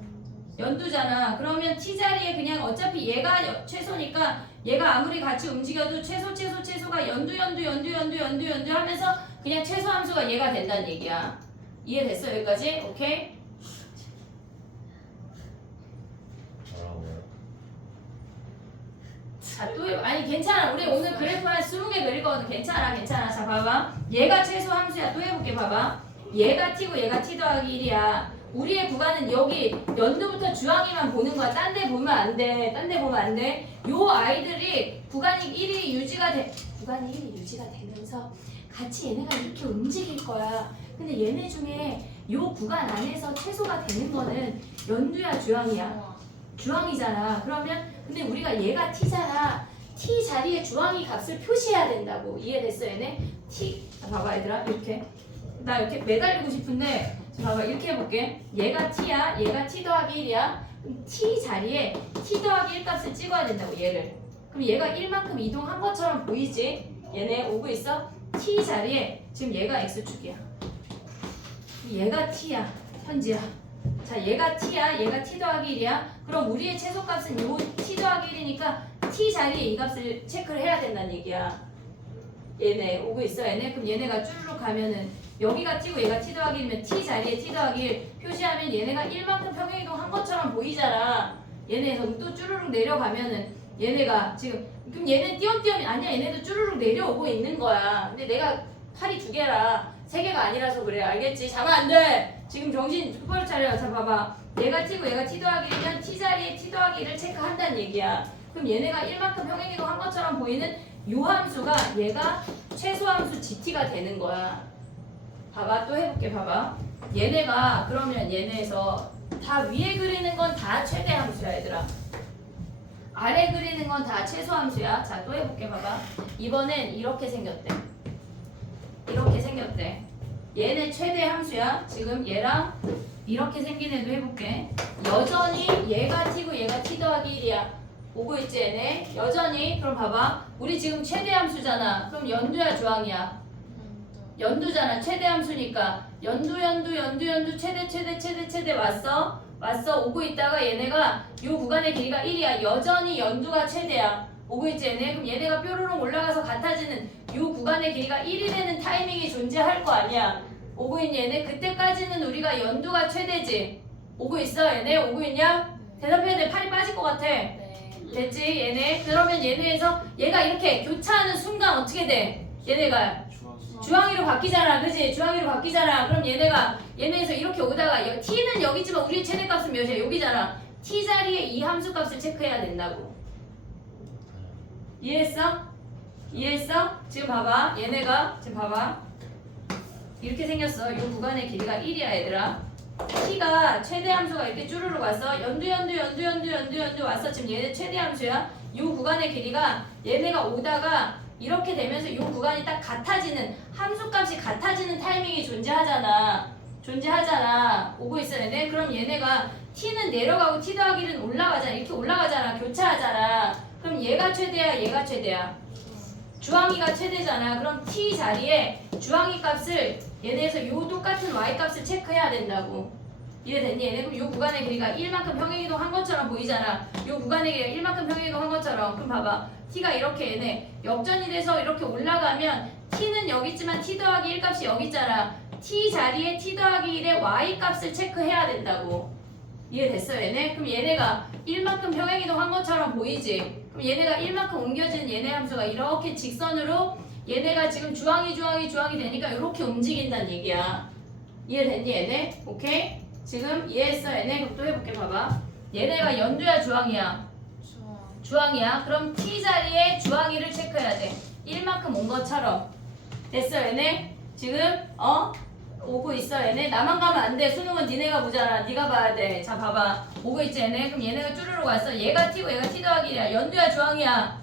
연두잖아. 그러면 t 자리에 그냥 어차피 얘가 최소니까 얘가 아무리 같이 움직여도 최소가 연두 하면서 그냥 최소 함수가 얘가 된다는 얘기야. 이해됐어 여기까지? 오케이? 뭐라고요? 자, 또 아니 괜찮아. 우리 오늘 그래프 한 20개 그릴 거거든. 괜찮아. 자 봐봐. 얘가 최소 함수야. 또 해볼게. 봐봐. 얘가 t고 얘가 t 더하기 1이야. 우리의 구간은 여기 연두부터 주황이만 보는 거야. 딴 데 보면 안 돼. 요 아이들이 구간이 1이 유지가 되면서 같이 얘네가 이렇게 움직일 거야. 근데 얘네 중에 요 구간 안에서 최소가 되는 거는 연두야 주황이야? 주황이잖아. 그러면 근데 우리가 얘가 t잖아. t 자리에 주황이 값을 표시해야 된다고. 이해됐어 얘네? t. 자, 봐봐 얘들아. 이렇게. 나 이렇게 매달리고 싶은데 자, 봐봐 이렇게 해볼게. 얘가 t야. 얘가 t 더하기 1이야. 그럼 t 자리에 t 더하기 1 값을 찍어야 된다고 얘를. 그럼 얘가 1만큼 이동한 것처럼 보이지? 얘네 오고 있어? t 자리에 지금 얘가 x축이야. 얘가 t야. 현지야. 자 얘가 t야. 얘가 t 더하기 1이야. 그럼 우리의 최소값은 요 t 더하기 1이니까 t 자리에 이 값을 체크를 해야 된다는 얘기야. 얘네 오고 있어 얘네. 그럼 얘네가 쭈르륵 가면은 여기가 t고 얘가 t 더하기 1이면 t 자리에 t 더하기 1 표시하면 얘네가 1만큼 평행이동 한 것처럼 보이잖아. 얘네에서 또 쭈르륵 내려가면은 얘네가 지금 그럼 얘네 띄엄띄엄이 아니야. 얘네도 쭈르륵 내려오고 있는 거야. 근데 내가 팔이 2개라 3개가 아니라서 그래. 알겠지? 자면 안 돼. 지금 정신 똑바로 차려. 자 봐봐. 얘가 t고 얘가 t 더하기 1이면 t 자리에 t 더하기 1을 체크한다는 얘기야. 그럼 얘네가 1만큼 평행이동 한 것처럼 보이는 요 함수가 얘가 최소함수 gt가 되는 거야. 봐봐. 또 해볼게. 봐봐. 얘네가 그러면 얘네에서 다 위에 그리는 건 다 최대 함수야 얘들아. 아래 그리는 건 다 최소함수야. 자 또 해볼게. 봐봐. 이번엔 이렇게 생겼대. 이렇게 생겼대. 얘네 최대 함수야. 지금 얘랑 이렇게 생긴 애도 해볼게. 여전히 얘가 t고 얘가 t 더하기 1이야. 오고 있지 얘네? 여전히. 그럼 봐봐. 우리 지금 최대 함수잖아. 그럼 연두야 주황이야? 연두잖아. 최대 함수니까 연두 최대 왔어 오고 있다가 얘네가 요 구간의 길이가 1이야. 여전히 연두가 최대야. 오고 있지 얘네? 그럼 얘네가 뾰로롱 올라가서 같아지는 요 구간의 길이가 1이 되는 타이밍이 존재할 거 아니야. 오고 있니 얘네? 그때까지는 우리가 연두가 최대지. 오고 있어 얘네? 오고 있냐? 대답해야 돼. 팔이 빠질 것 같아. 됐지 얘네? 그러면 얘네에서 얘가 이렇게 교차하는 순간 어떻게 돼? 얘네가 주황이로 바뀌잖아. 그지? 주황이로 바뀌잖아. 그럼 얘네에서 이렇게 오다가 t는 여기지만 우리의 최대값은 몇이야? 여기잖아. t 자리에 이 함수 값을 체크해야 된다고. 이해했어? 이해했어? 지금 봐봐. 얘네가 지금 봐봐. 이렇게 생겼어. 이 구간의 길이가 1이야 얘들아. t가 최대 함수가 이렇게 쭈르륵 왔어. 연두 왔어. 지금 얘네 최대 함수야. 이 구간의 길이가 얘네가 오다가 이렇게 되면서 이 구간이 딱 같아지는 함수값이 같아지는 타이밍이 존재하잖아. 오고 있어 얘네. 그럼 얘네가 t는 내려가고 t 더하기 1은 올라가잖아. 이렇게 올라가잖아. 교차하잖아. 그럼 얘가 최대야 얘가 최대야? 주황이가 최대잖아. 그럼 t 자리에 주황이 값을 얘네에서 요 똑같은 y 값을 체크해야 된다고. 이해됐니 얘네? 그럼 요 구간의 길이가 1만큼 평행이동 한 것처럼 보이잖아. 요 구간의 길이가 1만큼 평행이동 한 것처럼. 그럼 봐봐. t가 이렇게 얘네 역전이 돼서 이렇게 올라가면 t는 여기 있지만 t 더하기 1 값이 여기 있잖아. t 자리에 t 더하기 1의 y 값을 체크해야 된다고. 이해됐어 얘네? 그럼 얘네가 1만큼 평행이동 한 것처럼 보이지? 그럼 얘네가 1만큼 옮겨지는 얘네 함수가 이렇게 직선으로 얘네가 지금 주황이 되니까 이렇게 움직인다는 얘기야. 이해됐니 얘네? 오케이? 지금 이해했어 얘네? 그럼 또 해볼게. 봐봐. 얘네가 연두야 주황이야? 주황이야. 그럼 t 자리에 주황이를 체크해야 돼. 1만큼 온 것처럼. 됐어 얘네? 지금 오고 있어 얘네? 나만 가면 안 돼. 수능은 니네가 보잖아. 니가 봐야 돼. 자 봐봐. 오고 있지 얘네? 그럼 얘네가 쭈르륵 왔어. 얘가 t고 얘가 t 더하기 1이야. 연두야 주황이야?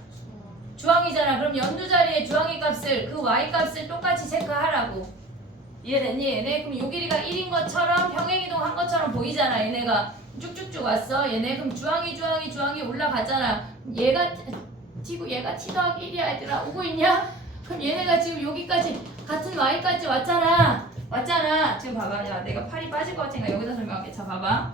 주황이잖아. 그럼 연두 자리에 주황이 값을 그 y 값을 똑같이 체크하라고. 이해됐니 얘네? 그럼 요 길이가 1인 것처럼 평행이동 한 것처럼 보이잖아. 얘네가 쭉쭉쭉 왔어. 얘네 그럼 주황이 올라가잖아. 얘가 t고 얘가 t 더하기 1이야 얘들아. 오고 있냐? 그럼 얘네가 지금 여기까지 같은 y까지 왔잖아. 지금 봐봐. 야 내가 팔이 빠질 것 같으니까 여기다 설명할게. 자 봐봐.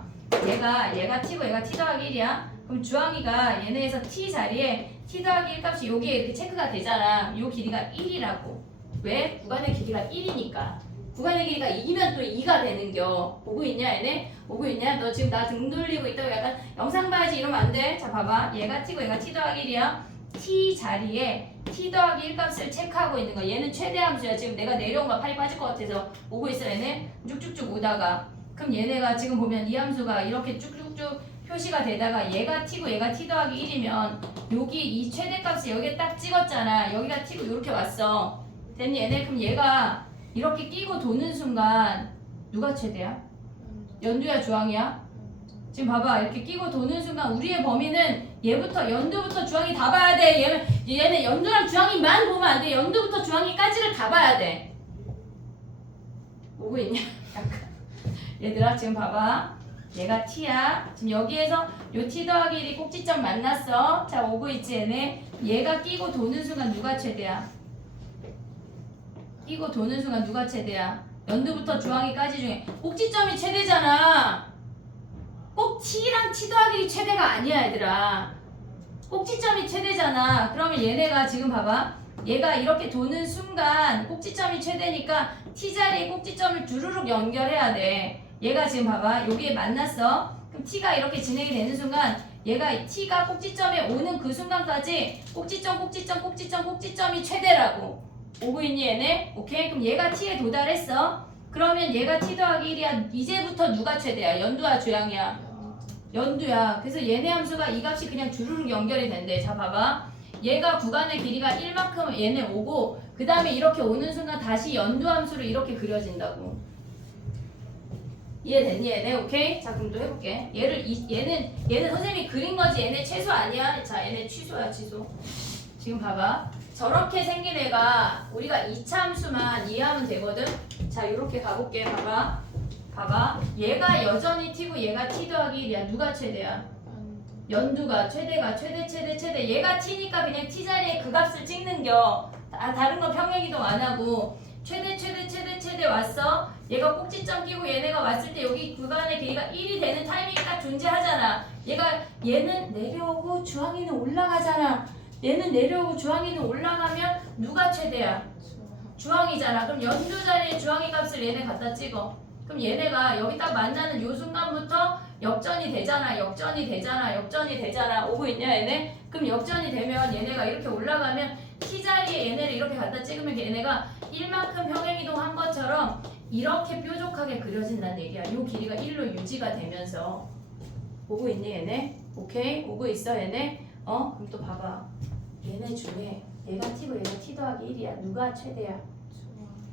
얘가 t고 얘가 t 더하기 1이야. 그럼 주황이가 얘네에서 t 자리에 t 더하기 1 값이 여기에 이렇게 체크가 되잖아. 요 길이가 1이라고. 왜? 구간의 길이가 1이니까. 구간의 길이가 2면 또 2가 되는겨. 오고 있냐 얘네? 오고 있냐? 너 지금 나 등 돌리고 있다고 약간 영상 봐야지 이러면 안 돼. 자 봐봐. 얘가 t고 얘가 t 더하기 1이야. t 자리에 t 더하기 1 값을 체크하고 있는 거야. 얘는 최대 함수야. 지금 내가 내려온 거 팔이 빠질 것 같아서 오고 있어 얘네. 쭉쭉쭉 오다가 그럼 얘네가 지금 보면 이 함수가 이렇게 쭉쭉쭉 표시가 되다가 얘가 t고 얘가 t 더하기 1이면 여기 이 최대값이 여기에 딱 찍었잖아. 여기가 t고 이렇게 왔어. 됐니 얘네? 그럼 얘가 이렇게 끼고 도는 순간 누가 최대야? 연두야 주황이야? 지금 봐봐. 이렇게 끼고 도는 순간 우리의 범위는 얘부터 연두부터 주황이 다 봐야 돼. 얘는 연두랑 주황이만 보면 안 돼. 연두부터 주황이까지를 다 봐야 돼. 오고 있냐? 약간. 얘들아 지금 봐봐. 얘가 t야. 지금 여기에서 요 t 더하기 1이 꼭지점 만났어. 자 오고 있지 얘네. 얘가 끼고 도는 순간 누가 최대야? 끼고 도는 순간 누가 최대야? 연두부터 주황이까지 중에 꼭지점이 최대잖아. 꼭 t랑 t 더하기 1이 최대가 아니야 얘들아. 꼭지점이 최대잖아. 그러면 얘네가 지금 봐봐. 얘가 이렇게 도는 순간 꼭지점이 최대니까 t 자리에 꼭지점을 주르륵 연결해야 돼. 얘가 지금 봐봐. 여기에 만났어. 그럼 t가 이렇게 진행이 되는 순간 얘가 t가 꼭지점에 오는 그 순간까지 꼭지점이 최대라고. 오고 있니 얘네? 오케이? 그럼 얘가 t에 도달했어. 그러면 얘가 t 더하기 1이야. 이제부터 누가 최대야? 연두야 주양이야? 연두야. 그래서 얘네 함수가 이 값이 그냥 주르륵 연결이 된대. 자 봐봐. 얘가 구간의 길이가 1만큼 얘네 오고 그 다음에 이렇게 오는 순간 다시 연두 함수로 이렇게 그려진다고. 이해됐니 얘네? 오케이? 자 그럼 또 해볼게. 얘는 선생님이 그린 거지. 얘네 최소 아니야? 자 얘네 취소야 취소. 지금 봐봐. 저렇게 생긴 애가 우리가 2차 함수만 이해하면 되거든. 자 이렇게 가볼게. 봐봐. 봐봐. 얘가 여전히 t고 얘가 t 더하기 1이야. 누가 최대야? 연두가 최대가 최대. 얘가 t니까 그냥 t 자리에 그 값을 찍는겨. 다른 건 평행이동 안 하고 최대 왔어. 얘가 꼭지점 끼고 얘네가 왔을 때 여기 구간의 길이가 1이 되는 타이밍이 딱 존재하잖아. 얘는 내려오고 주황이는 올라가잖아. 얘는 내려오고 주황이는 올라가면 누가 최대야? 주황이잖아. 그럼 연두 자리에 주황이 값을 얘네 갖다 찍어. 그럼 얘네가 여기 딱 만나는 요 순간부터 역전이 되잖아. 오고 있냐 얘네? 그럼 역전이 되면 얘네가 이렇게 올라가면 t 자리에 얘네를 이렇게 갖다 찍으면 얘네가 1만큼 평행이동한 것처럼 이렇게 뾰족하게 그려진다는 얘기야. 요 길이가 1로 유지가 되면서. 오고 있니 얘네? 오케이? 오고 있어 얘네? 그럼 또 봐봐. 얘네 중에 얘가 t고 얘가 t 더하기 1이야. 누가 최대야?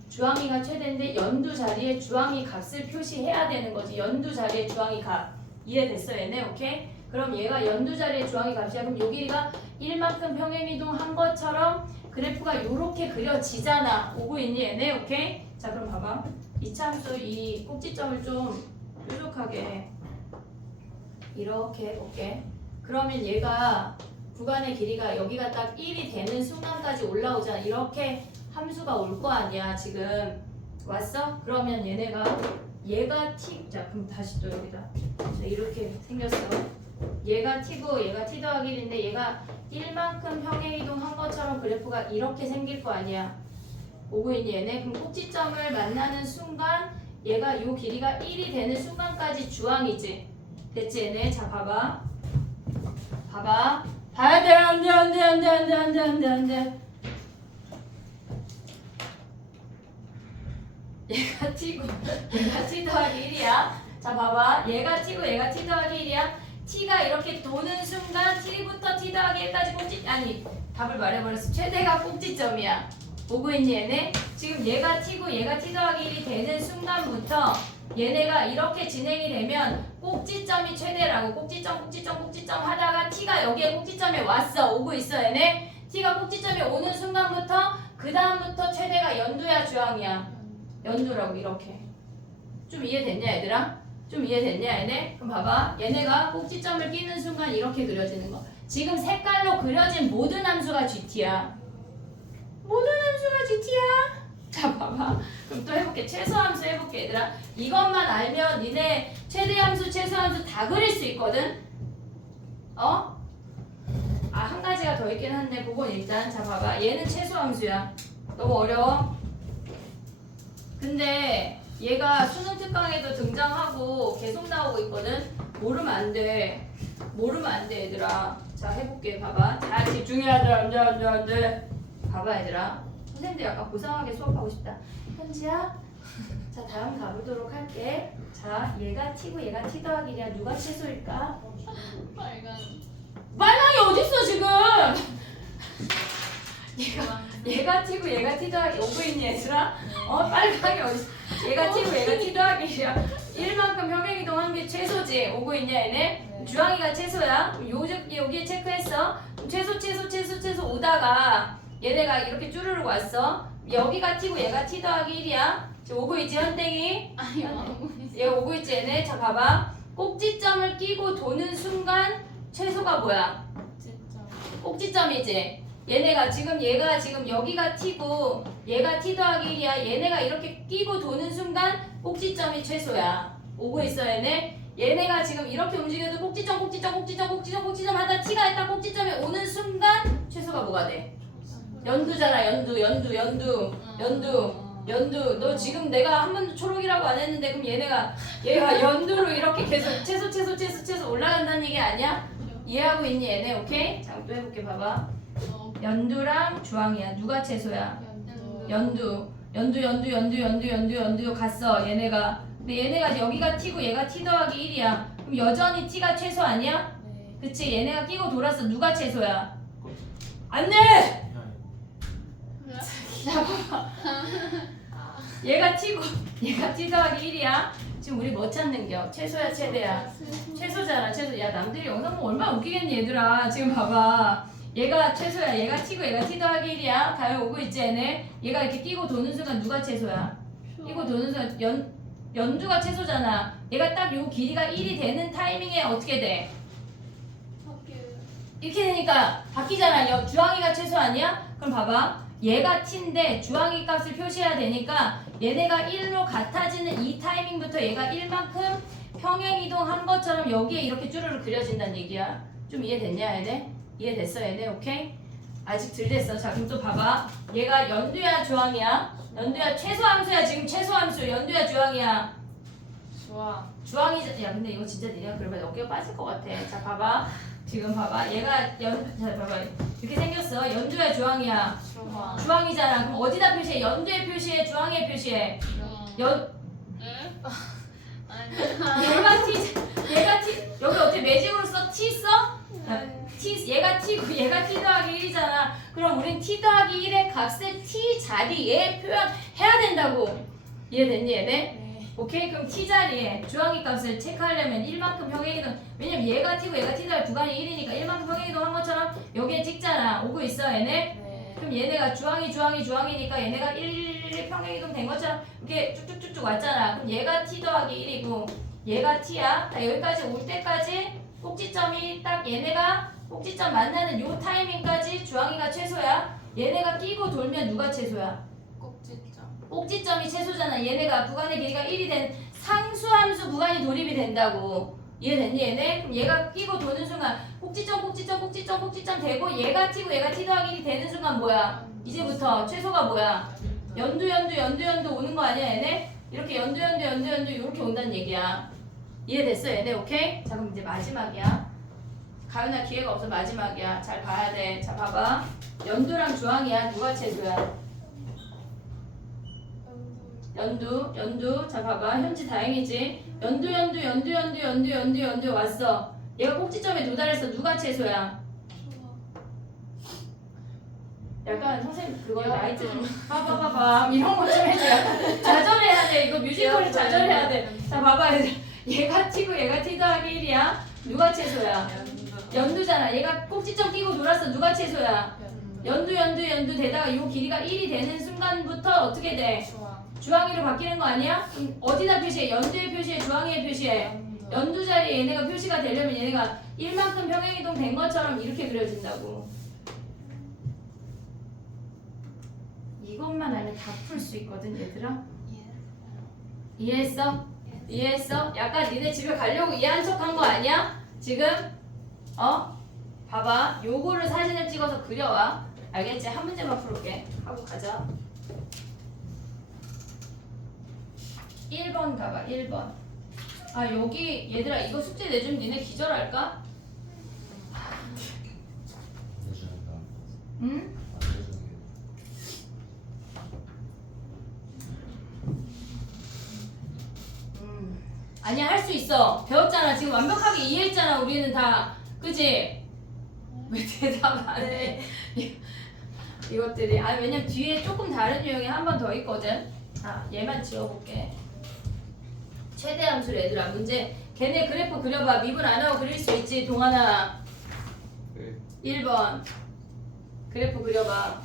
주황이가 최대인데 연두 자리에 주황이 값을 표시해야 되는 거지. 연두 자리에 주황이 값. 이해됐어 얘네? 오케이? 그럼 얘가 연두 자리에 주황이 값이야. 그럼 요 길이가 1만큼 평행이동한 것처럼 그래프가 요렇게 그려지잖아. 오고 있니 얘네? 오케이? 자 그럼 봐봐. 이참수 이 꼭지점을 좀 뾰족하게 이렇게 해볼게. 그러면 얘가 구간의 길이가 여기가 딱 1이 되는 순간까지 올라오잖아. 이렇게 함수가 올 거 아니야. 지금 왔어? 그러면 얘가 t. 자 그럼 다시 또 여기다. 자, 이렇게 생겼어. 얘가 t고 얘가 t 더하기 1인데 얘가 1만큼 평행이동한 것처럼 그래프가 이렇게 생길 거 아니야. 오고 있니 얘네? 그럼 꼭지점을 만나는 순간 얘가 요 길이가 1이 되는 순간까지 주황이지. 됐지 얘네? 자 봐봐. 봐야 돼. 안돼. 얘가 t고 얘가 t 더하기 1이야. 자 봐봐. 얘가 t고 얘가 t 더하기 1이야. t가 이렇게 도는 순간 t부터 t 더하기 1까지 답을 말해버렸어. 최대가 꼭지점이야. 보고 있니 얘네? 지금 얘가 t고 얘가 t 더하기 1이 되는 순간부터 얘네가 이렇게 진행이 되면 꼭지점이 최대라고. 꼭지점 하다가 t가 여기에 꼭지점에 왔어. 오고 있어 얘네? t가 꼭지점에 오는 순간부터 그 다음부터 최대가 연두야 주황이야? 연두라고. 이렇게. 좀 이해됐냐 얘들아? 좀 이해됐냐 얘네? 그럼 봐봐. 얘네가 꼭지점을 끼는 순간 이렇게 그려지는 거. 지금 색깔로 그려진 모든 함수가 GT야. 모든 함수가 GT야. 자 봐봐. 그럼 또 해볼게. 최소함수 해볼게 얘들아. 이것만 알면 니네 최대함수 최소함수 다 그릴 수 있거든. 한 가지가 더 있긴 한데 그건 일단. 자 봐봐. 얘는 최소함수야. 너무 어려워? 근데 얘가 수능 특강에도 등장하고 계속 나오고 있거든. 모르면 안 돼 얘들아. 자 해볼게. 봐봐. 잘 집중해야 돼. 안돼. 봐봐 얘들아. 선생님들 약간 고상하게 수업하고 싶다. 현지야. 자 다음 가보도록 할게. 자 얘가 t고 얘가 t 더하기 1이야. 누가 최소일까? 빨강이 어딨어 지금? 얘가 t고 얘가 t 더하기. 오고 있니 얘들아? 빨강이 어딨어? 얘가 t고 얘가 t 더하기 1이야. 1만큼 평행이동한 게 최소지. 오고 있냐 얘네? 주황이가 최소야. 여기에 체크했어. 최소 오다가 얘네가 이렇게 쭈르륵 왔어. 여기가 t고 얘가 t 더하기 1이야. 지금 오고 있지 현땡이? 얘 오고 있지 얘네? 자 봐봐. 꼭지점을 끼고 도는 순간 최소가 뭐야? 진짜. 꼭지점이지. 얘가 지금 여기가 t고 얘가 t 더하기 1이야. 얘네가 이렇게 끼고 도는 순간 꼭지점이 최소야. 오고 있어 얘네. 얘네가 지금 이렇게 움직여도 꼭지점 하다 t가 있다 꼭지점에 오는 순간 최소가 뭐가 돼? 연두잖아. 연두. 너 지금 내가 한 번도 초록이라고 안 했는데 그럼 얘가 연두로 이렇게 계속 최소 올라간다는 얘기 아니야? 이해하고 있니 얘네? 오케이? 자, 또 해볼게. 봐봐. 연두랑 주황이야. 누가 최소야? 연두 갔어. 얘네가. 근데 얘네가 여기가 t고 얘가 t 더하기 1이야. 그럼 여전히 t가 최소 아니야? 네. 그치? 얘네가 끼고 돌았어. 누가 최소야? 안 돼! 얘가 t고 얘가 t 더하기 1이야. 지금 우리 뭐 찾는겨? 최소야 최대야? 최소잖아. 최소. 야 남들이 영상 보면 얼마나 웃기겠니 얘들아. 지금 봐봐. 얘가 최소야. 얘가 t고 얘가 t 더하기 1이야. 다음에 오고 있지 얘네. 얘가 이렇게 끼고 도는 순간 누가 최소야? 끼고 도는 순간 연두가 최소잖아. 얘가 딱 요 길이가 1이 되는 타이밍에 어떻게 돼? 이렇게 되니까 바뀌잖아. 주황이가 최소 아니야? 그럼 봐봐. 얘가 t인데 주황이 값을 표시해야 되니까 얘네가 1로 같아지는 이 타이밍부터 얘가 1만큼 평행이동한 것처럼 여기에 이렇게 쭈루루 그려진다는 얘기야. 좀 이해됐냐 얘네? 이해됐어 얘네? 오케이? 아직 덜 됐어. 자 그럼 또 봐봐. 얘가 연두야 주황이야? 연두야 최소함수야. 지금 최소함수. 연두야 주황이야? 주황이야. 근데 이거 진짜 니네가 그러면 어깨가 빠질 것 같아. 자 봐봐. 지금 봐봐. 자 봐봐. 이렇게 생겼어. 연두야 주황이야? 주황이잖아. 그럼 어디다 표시해? 연두에 표시해? 주황에 표시해? 얘가 t 여기 어떻게 매직으로 써? t 써? 얘가 t고 얘가 t 더하기 1이잖아. 그럼 우린 t 더하기 1의 값을 t 자리에 표현해야 된다고. 이해됐니 얘네? 오케이? 그럼 t 자리에 주황이 값을 체크하려면 1만큼 평행이동. 왜냐면 얘가 t고 얘가 t 더하기 구간이 1이니까 1만큼 평행이동 한 것처럼 여기에 찍잖아. 오고 있어 얘네? 그럼 얘네가 주황이니까 얘네가 1 평행이동 된 것처럼 이렇게 쭉쭉쭉쭉 왔잖아. 그럼 얘가 t 더하기 1이고 얘가 t야. 자, 여기까지 올 때까지 꼭지점이 딱 얘네가 꼭지점 만나는 요 타이밍까지 주황이가 최소야. 얘네가 끼고 돌면 누가 최소야? 꼭지점이 최소잖아. 얘네가 구간의 길이가 1이 된 상수함수 구간이 돌입이 된다고. 이해됐니 얘네? 그럼 얘가 끼고 도는 순간 꼭지점 되고 얘가 t고 얘가 t 더하기 1이 되는 순간 뭐야? 이제부터 최소가 뭐야? 연두 오는 거 아니야 얘네? 이렇게 연두 이렇게 온다는 얘기야. 이해됐어 얘네? 오케이? 자 그럼 이제 마지막이야. 가은아 기회가 없어. 마지막이야. 잘 봐야 돼. 자 봐봐. 연두랑 주황이야. 누가 최소야? 연두. 자 봐봐. 현지 다행이지. 연두 왔어. 얘가 꼭지점에 도달했어. 누가 최소야? 약간 선생님 그거 라이트 좀 봐봐 이런 거 좀 해줘요. 좌절해야 돼. 이거 뮤지컬이 좌절해야 돼. 자 봐봐. 얘가 t고 얘가 t 더하기 1이야. 누가 최소야? 연두잖아. 얘가 꼭지점 끼고 돌았어. 누가 최소야? 연두 되다가 요 길이가 1이 되는 순간부터 어떻게 돼? 주황이로 바뀌는 거 아니야? 그럼 어디다 표시해? 연두에 표시해? 주황이에 표시해? 연두 자리에 얘네가 표시가 되려면 얘네가 1만큼 평행이동 된 것처럼 이렇게 그려진다고. 이것만 알면 다 풀 수 있거든 얘들아. 이해했어? 약간 니네 집에 가려고 이해한 척 한 거 아니야? 지금? 봐봐. 요거를 사진을 찍어서 그려와. 알겠지? 한 문제만 풀을게. 하고 가자. 1번 가봐. 1번. 아 여기 얘들아 이거 숙제 내주면 니네 기절할까? 내주는다. 응? 안 내주는 게. 아니야 할 수 있어. 배웠잖아. 지금 완벽하게 이해했잖아. 우리는 다. 그치? 왜 대답 안 해? 이것들이. 아니 왜냐면 뒤에 조금 다른 유형이 한 번 더 있거든. 얘만 지워볼게. 최대함수 얘들아 문제. 걔네 그래프 그려봐. 미분 안 하고 그릴 수 있지 동환아. 1번 그래프 그려봐.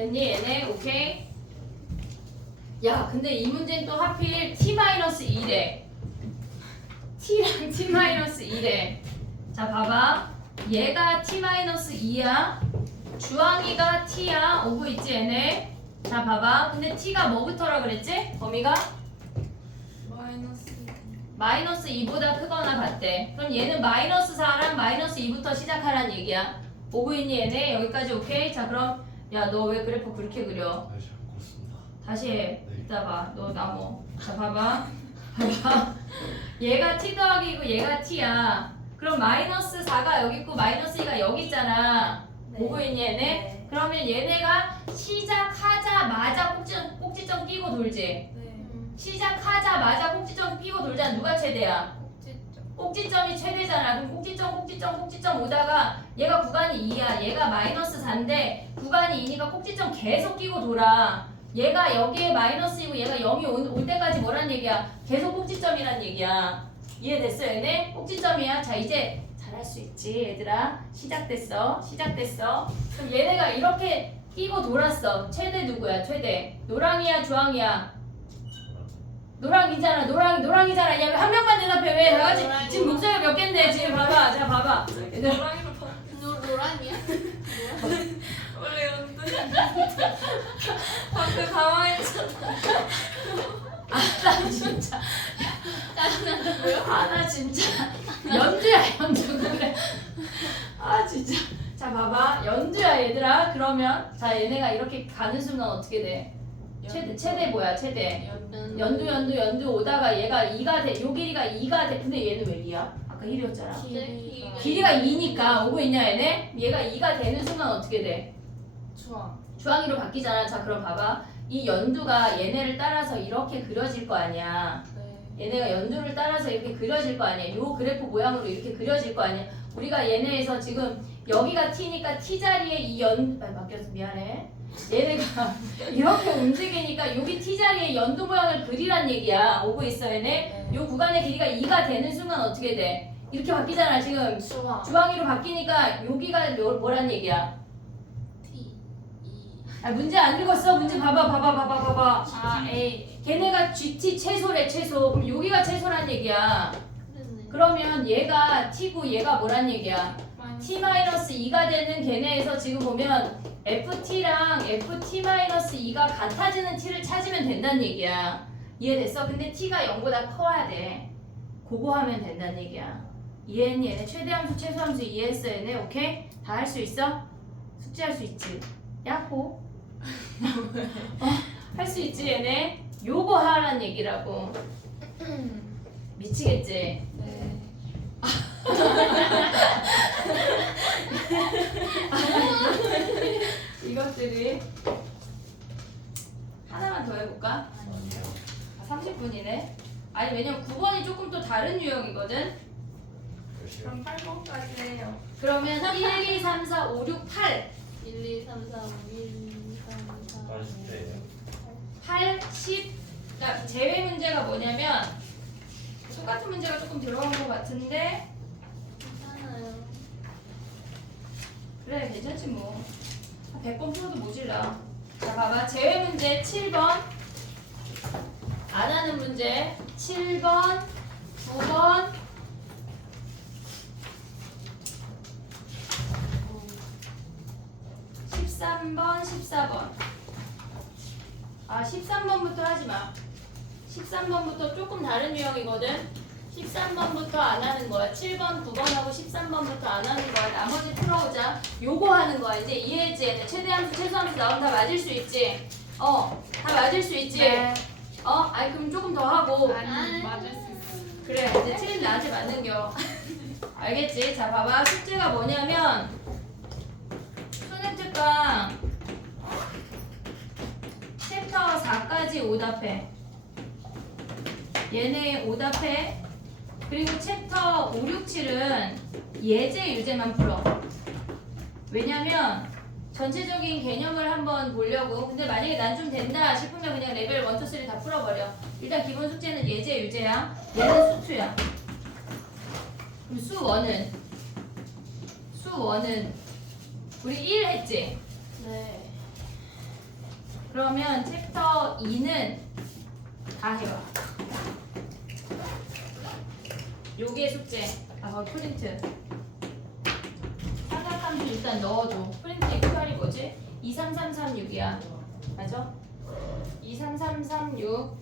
됐니 얘네? 오케이. 야 근데 이 문제는 또 하필 t-2래. t랑 t-2래. 자 봐봐. 얘가 t-2야. 주황이가 t야. 오고 있지 얘네. 자 봐봐. 근데 t가 뭐부터라 그랬지? 범위가? 마이너스 2보다 크거나 같대. 그럼 얘는 마이너스 4랑 마이너스 2부터 시작하란 얘기야. 오고 있니 얘네? 여기까지 오케이? 자 그럼 야 너 왜 그래프 그렇게 그려? 다시 잡고 있습니다. 다시 해. 이따 봐. 너 나무. 자 봐봐. 봐봐. 얘가 t 더하기고 얘가 t야. 그럼 마이너스 4가 여기 있고 마이너스 2가 여기 있잖아. 보고 있니 얘네? 네. 그러면 얘네가 시작하자마자 꼭지점 끼고 돌지. 시작하자마자 꼭지점 끼고 돌자. 누가 최대야? 꼭지점이 최대잖아. 그럼 꼭지점 오다가 얘가 구간이 2야. 얘가 마이너스 4인데 구간이 2니까 꼭지점 계속 끼고 돌아. 얘가 여기에 마이너스이고 얘가 0이 올 때까지 뭐란 얘기야? 계속 꼭지점이란 얘기야. 이해됐어 얘네? 꼭지점이야. 자 이제 잘할 수 있지 얘들아. 시작됐어. 그럼 얘네가 이렇게 끼고 돌았어. 최대 누구야? 최대. 노랑이야 주황이야? 노랑이잖아. 노랑이잖아. 야 한 명만 대답해. 왜 다 같이 노랑이. 지금 목소리가 몇 갠데 지금 봐봐. 자 봐봐. 얘들아. 노랑이야? 원래 연두. 방금 가만히 있었. 나 진짜. 나 진짜. 연두야 연두 그래. 진짜. 자 봐봐. 연두야 얘들아. 그러면 자 얘네가 이렇게 가는 순간 어떻게 돼? 최대 뭐야 최대? 연두 오다가 얘가 2가 돼. 요 길이가 2가 돼. 근데 얘는 왜 2야? 아까 1이었잖아. 길이가 2니까 오고 있냐 얘네? 얘가 2가 되는 순간 어떻게 돼? 주황이로 바뀌잖아. 자 그럼 봐봐. 이 연두가 얘네를 따라서 이렇게 그려질 거 아니야. 얘네가 연두를 따라서 이렇게 그려질 거 아니야. 요 그래프 모양으로 이렇게 그려질 거 아니야. 우리가 얘네에서 지금 여기가 t니까 t 자리에 이 바뀌었어. 미안해. 얘네가 이렇게 움직이니까 여기 t 자리에 연두 모양을 그리란 얘기야. 오고 있어 얘네. 요 구간의 길이가 2가 되는 순간 어떻게 돼? 이렇게 바뀌잖아 지금. 주황이로 바뀌니까 여기가 뭐란 얘기야? 문제 안 읽었어? 문제 봐봐. 에이. 걔네가 GT 최소래 최소. 그럼 여기가 최소란 얘기야. 그러면 얘가 t고 얘가 뭐란 얘기야? t-2가 되는 걔네에서 지금 보면 ft랑 ft-2가 같아지는 t를 찾으면 된다는 얘기야. 이해됐어? 근데 t가 0보다 커야 돼. 그거 하면 된다는 얘기야. 이해했니? 얘네 최대함수 최소함수 이해했어 얘네? 오케이? 다 할 수 있어? 숙제할 수 있지? 야호. 할 수 있지 얘네? 요거 하라는 얘기라고. 미치겠지? 이것들이 하나만 더 해볼까? 30분이네. 아니 왜냐면 9번이 조금 또 다른 유형이거든. 그럼 8번까지 해요. 그러면 1, 2, 3, 4, 5, 6, 8 1, 2, 3, 4, 5, 1, 2, 3, 4, 5, 빨리 숙제예요. 8, 10 그러니까 제외 문제가 뭐냐면 똑같은 문제가 조금 들어간 것 같은데 괜찮아요. 그래 괜찮지 뭐 100번 풀어도 모질라. 자 봐봐 제외 문제 7번 안 하는 문제 7번 9번 13번 14번 13번부터 하지마. 13번부터 조금 다른 유형이거든. 13번부터 안 하는 거야. 7번, 9번하고 13번부터 안 하는 거야. 나머지 풀어오자. 요거 하는 거야. 이제 이해했지? 최대함수, 최소함수 나오면 다 맞을 수 있지? 다 맞을 수 있지? 네. 아니 그럼 조금 더 하고. 아니 맞을 수 있어. 그래 이제 틀린 나한테 맞는겨. 알겠지? 자 봐봐. 숙제가 뭐냐면 수능특강 챕터 4까지 오답해. 얘네 오답해. 그리고 챕터 5, 6, 7은 예제, 유제만 풀어. 왜냐면 전체적인 개념을 한번 보려고. 근데 만약에 난 좀 된다 싶으면 그냥 레벨 1, 2, 3 다 풀어버려. 일단 기본 숙제는 예제, 유제야. 얘는 수투야. 그럼 수 1은 우리 1 했지? 네. 그러면 챕터 2는 다 해와. 요게 숙제. 프린트. 사각함수 일단 넣어줘. 프린트 XR이 뭐지? 23336이야. 맞아? 23336.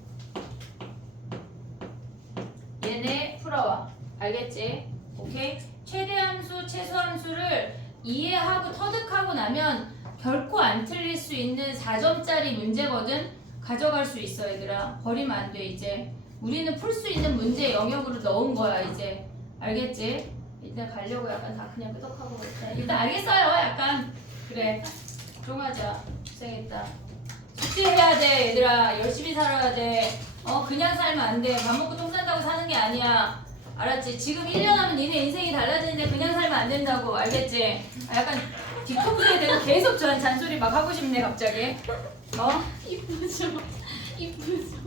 얘네 풀어와. 알겠지? 오케이? 최대함수, 최소함수를 이해하고 터득하고 나면 결코 안 틀릴 수 있는 4점짜리 문제거든? 가져갈 수 있어 얘들아. 버리면 안 돼 이제. 우리는 풀 수 있는 문제 영역으로 넣은 거야 이제. 알겠지? 일단 가려고 약간 다 그냥 끄덕하고 일단 알겠어요 약간. 그래 종하자. 고생했다. 숙제해야 돼 얘들아. 열심히 살아야 돼. 그냥 살면 안 돼. 밥 먹고 똥 싼다고 사는 게 아니야. 알았지? 지금 1년 하면 니네 인생이 달라지는데 그냥 살면 안 된다고. 알겠지? 약간 뒤통수에 대고 계속 잔소리 막 하고 싶네 갑자기. 이쁘죠? 이쁘죠?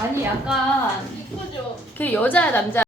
아니 약간 이쁘죠? 걔 여자야 남자?